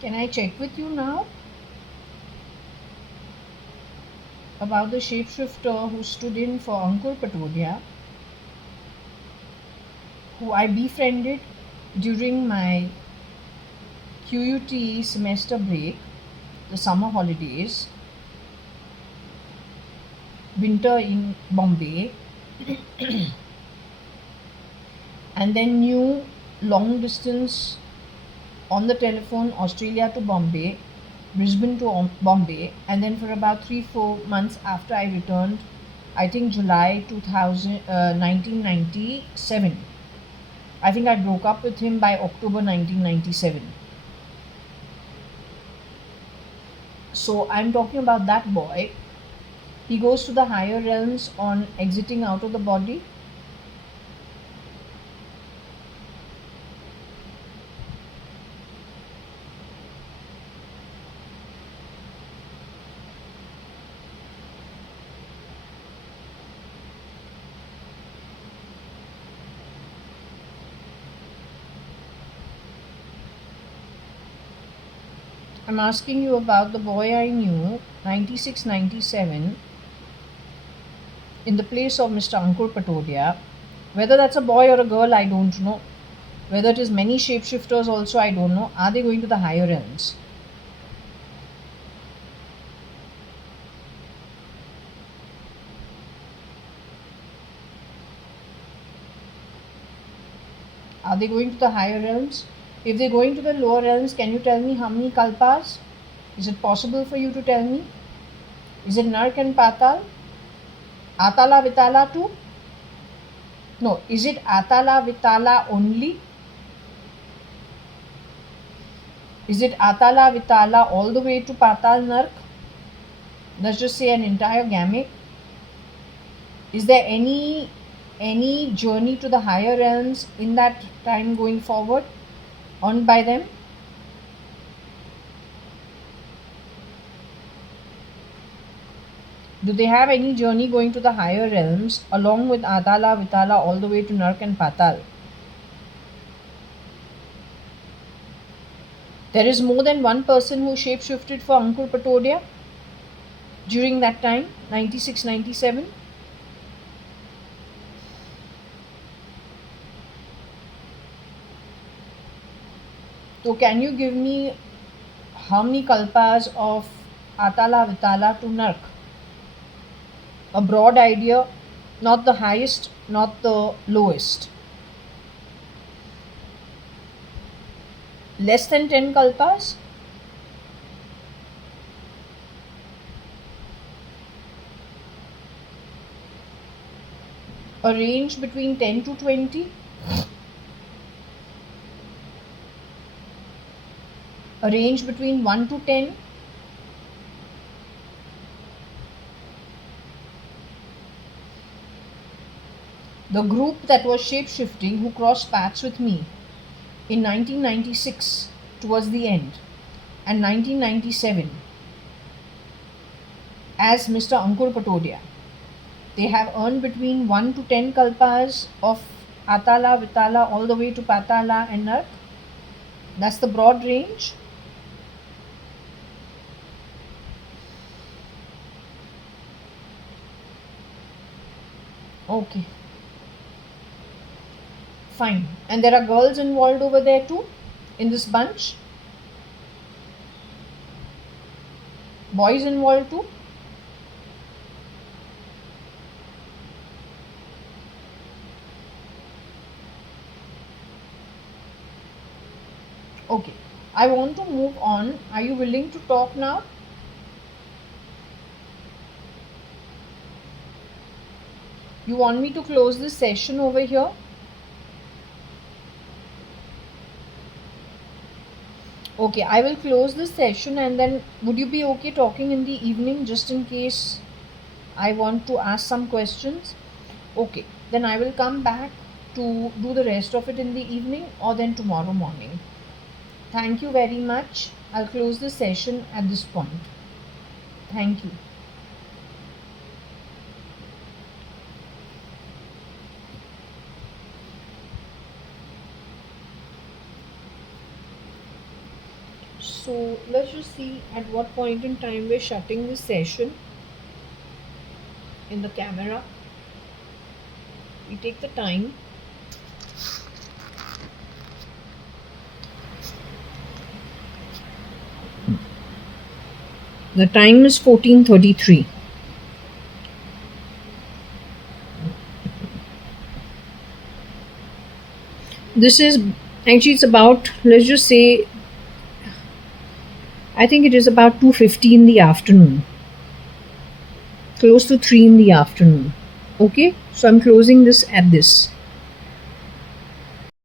Can I check with you now about the shapeshifter who stood in for Ankur Patodia, who I befriended during my QUT semester break, the summer holidays, winter in Bombay, and then knew long distance on the telephone, Australia to Bombay, Brisbane to Bombay, and then for about 3-4 months after I returned, I think July 1997. I think I broke up with him by October 1997. So I'm talking about that boy. He goes to the higher realms on exiting out of the body. I'm asking you about the boy I knew, 96, 97, in the place of Mr. Ankur Patodia. Whether that's a boy or a girl, I don't know. Whether it is many shapeshifters also, I don't know. Are they going to the higher realms? Are they going to the higher realms? If they're going to the lower realms, can you tell me how many kalpas? Is it possible for you to tell me? Is it Nark and Patal? Atala Vitala too? No, is it Atala Vitala only? Is it Atala Vitala all the way to Patal Nark? Let's just say an entire gamut. Is there any journey to the higher realms in that time going forward on by them? Do they have any journey going to the higher realms along with Atala Vitala all the way to Nark and Patal? There is more than one person who shapeshifted for Ankur Patodia during that time, 96, 97. So can you give me how many kalpas of Atala Vitala to Nark? A broad idea, not the highest, not the lowest. Less than 10 kalpas? A range between 10 to 20? A range between 1 to 10? The group that was shape-shifting who crossed paths with me in 1996 towards the end and 1997 as Mr. Ankur Patodia, they have earned between 1 to 10 kalpas of Atala, Vitala all the way to Patala and Nark. That's the broad range. Okay. Fine. And there are girls involved over there too in this bunch? Boys involved too? Okay. I want to move on. Are you willing to talk now? You want me to close this session over here? Okay, I will close this session, and then would you be okay talking in the evening just in case I want to ask some questions? Okay, then I will come back to do the rest of it in the evening or then tomorrow morning. Thank you very much. I'll close the session at this point. Thank you. So let's just see at what point in time we're shutting this session in the camera. We take the time. The time is 14:33. This is actually, it's about, let's just say, I think it is about 2:50 in the afternoon, close to 3 in the afternoon. Okay, so I'm closing this at this.